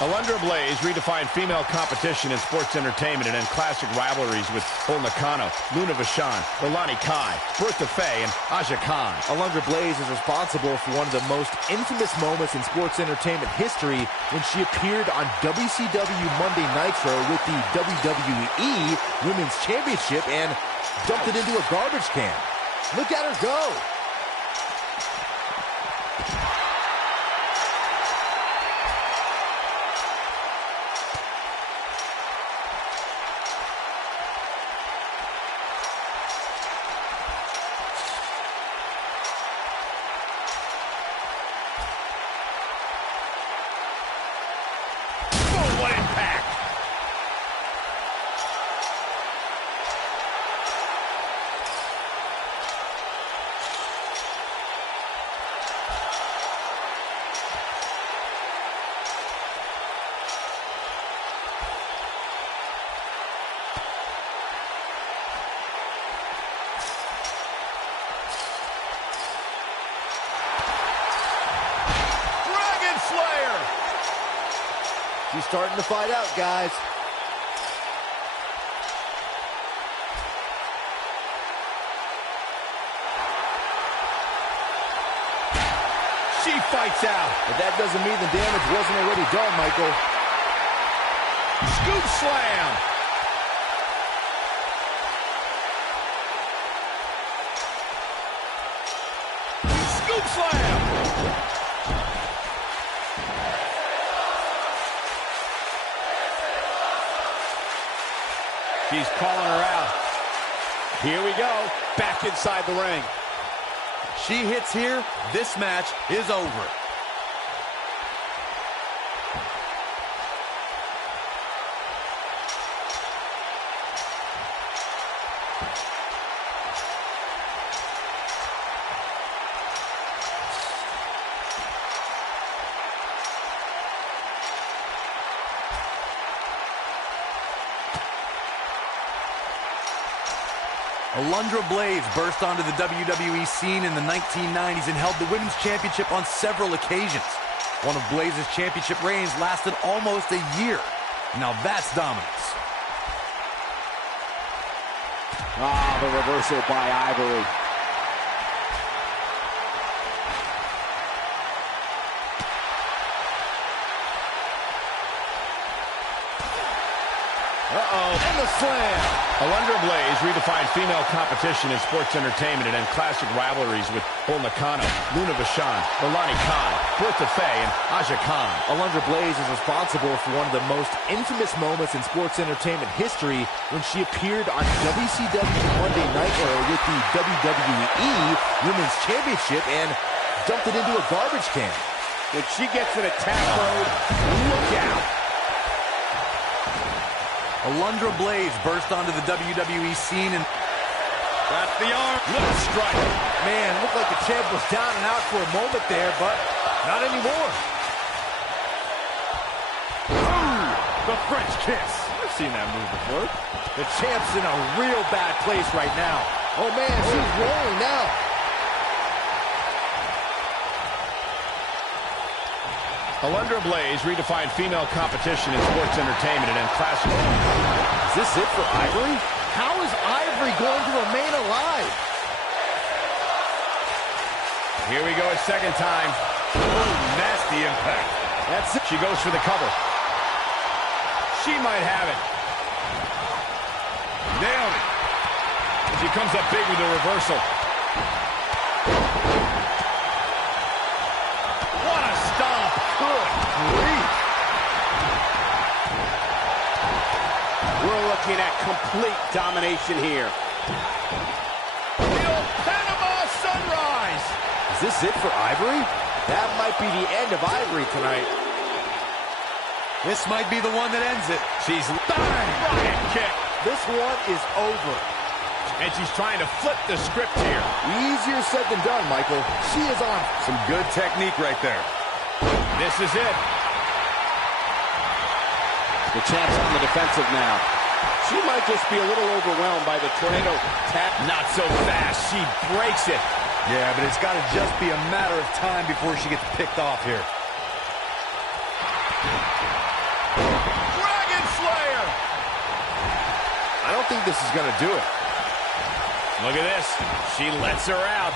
Alundra Blaze redefined female competition in sports entertainment and in classic rivalries with Bull Nakano, Luna Vachon, Leilani Kai, Bertha Faye, and Aja Khan. Alundra Blaze is responsible for one of the most infamous moments in sports entertainment history when she appeared on WCW Monday Nitro with the WWE Women's Championship and dumped it into a garbage can. Look at her go. What impact! Dragon Slayer! She's starting to fight out, guys. She fights out. But that doesn't mean the damage wasn't already done, Michael. Scoop slam. Scoop slam. She's calling her out. Here we go, back inside the ring. She hits here, this match is over. Alundra Blaze burst onto the WWE scene in the 1990s and held the Women's Championship on several occasions. One of Blaze's championship reigns lasted almost a year. Now that's dominance. Ah, the reversal by Ivory. And the slam. Alundra Blaze redefined female competition in sports entertainment and in classic rivalries with Bull Nakano, Luna Vachon, Leilani Kai, Bertha Faye, and Aja Khan. Alundra Blaze is responsible for one of the most infamous moments in sports entertainment history when she appeared on WCW Monday Nitro with the WWE Women's Championship and dumped it into a garbage can. When she gets in attack mode, look out. Alundra Blaze burst onto the WWE scene and... That's the arm. What a strike. Man, looked like the champ was down and out for a moment there, but Not anymore. Ooh, the French kiss. I've seen that move before. The champ's in a real bad place right now. Oh, man, she's rolling now. Alundra Blaze redefined female competition in sports entertainment and in classic. Is this it for Ivory? How is Ivory going to remain alive? Here we go a second time. Oh, nasty impact. That's it. She goes for the cover. She might have it. Nailed it. She comes up big with a reversal. What a stomp. Good grief. We're looking at complete domination here. The old Panama Sunrise. Is this it for Ivory? That might be the end of Ivory tonight. This might be the one that ends it. She's Bang! Riot kick. This one is over. And she's trying to flip the script here. Easier said than done, Michael. She is on. some good technique right there. This is it. The champ's on the defensive now. She might just be a little overwhelmed by the tornado tap. Not so fast. She breaks it. Yeah, but it's got to just be a matter of time before she gets picked off here. Dragon Slayer. I don't think this is going to do it. Look at this. She lets her out.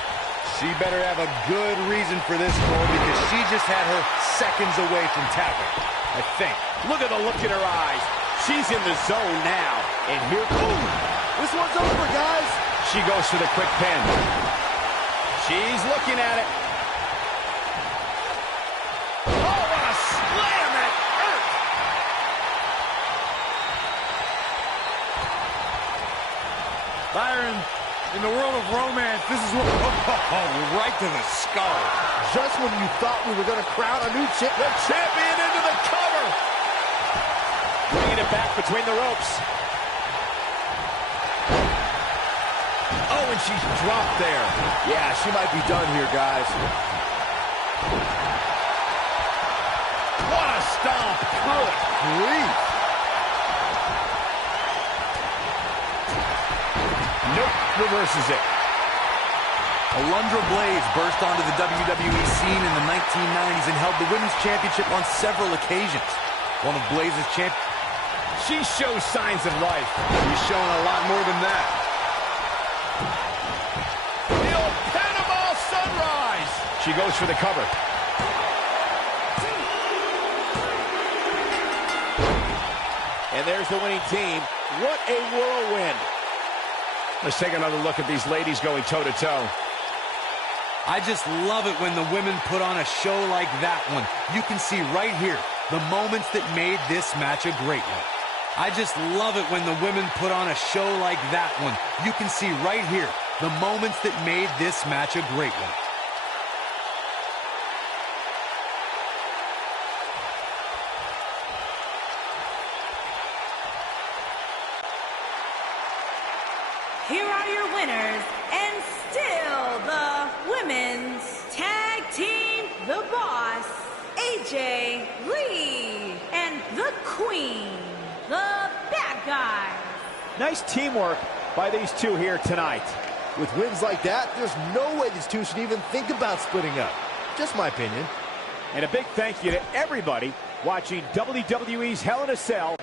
She better have a good reason for this, Cole, because she just had her seconds away from tapping, I think. Look at the look in her eyes. She's in the zone now. And here, boom. This one's over, guys. She goes for the quick pin. She's looking at it. Oh, what a slam that hurt. Byron, in the world of romance, this is what... Oh, right to the skull. Just when you thought we were going to crown a new champ. The champion into the cover. Bringing it back between the ropes. Oh, and she's dropped there. Yeah, she might be done here, guys. What a stomp. Good grief. Nope. Reverses it. Alundra Blaze burst onto the WWE scene in the 1990s and held the Women's Championship on several occasions. One of Blaze's champions. She shows signs of life. She's showing a lot more than that. The old Panama Sunrise. She goes for the cover. And there's the winning team. What a whirlwind. Let's take another look at these ladies going toe-to-toe. I just love it when the women put on a show like that one. You can see right here the moments that made this match a great one. I just love it when the women put on a show like that one. You can see right here the moments that made this match a great one. Here are your winners, and still the Women's Tag Team, The Boss, AJ Lee, and the Queen, the Bad Guys. Nice teamwork by these two here tonight. With wins like that, there's no way these two should even think about splitting up. Just my opinion. And a big thank you to everybody watching WWE's Hell in a Cell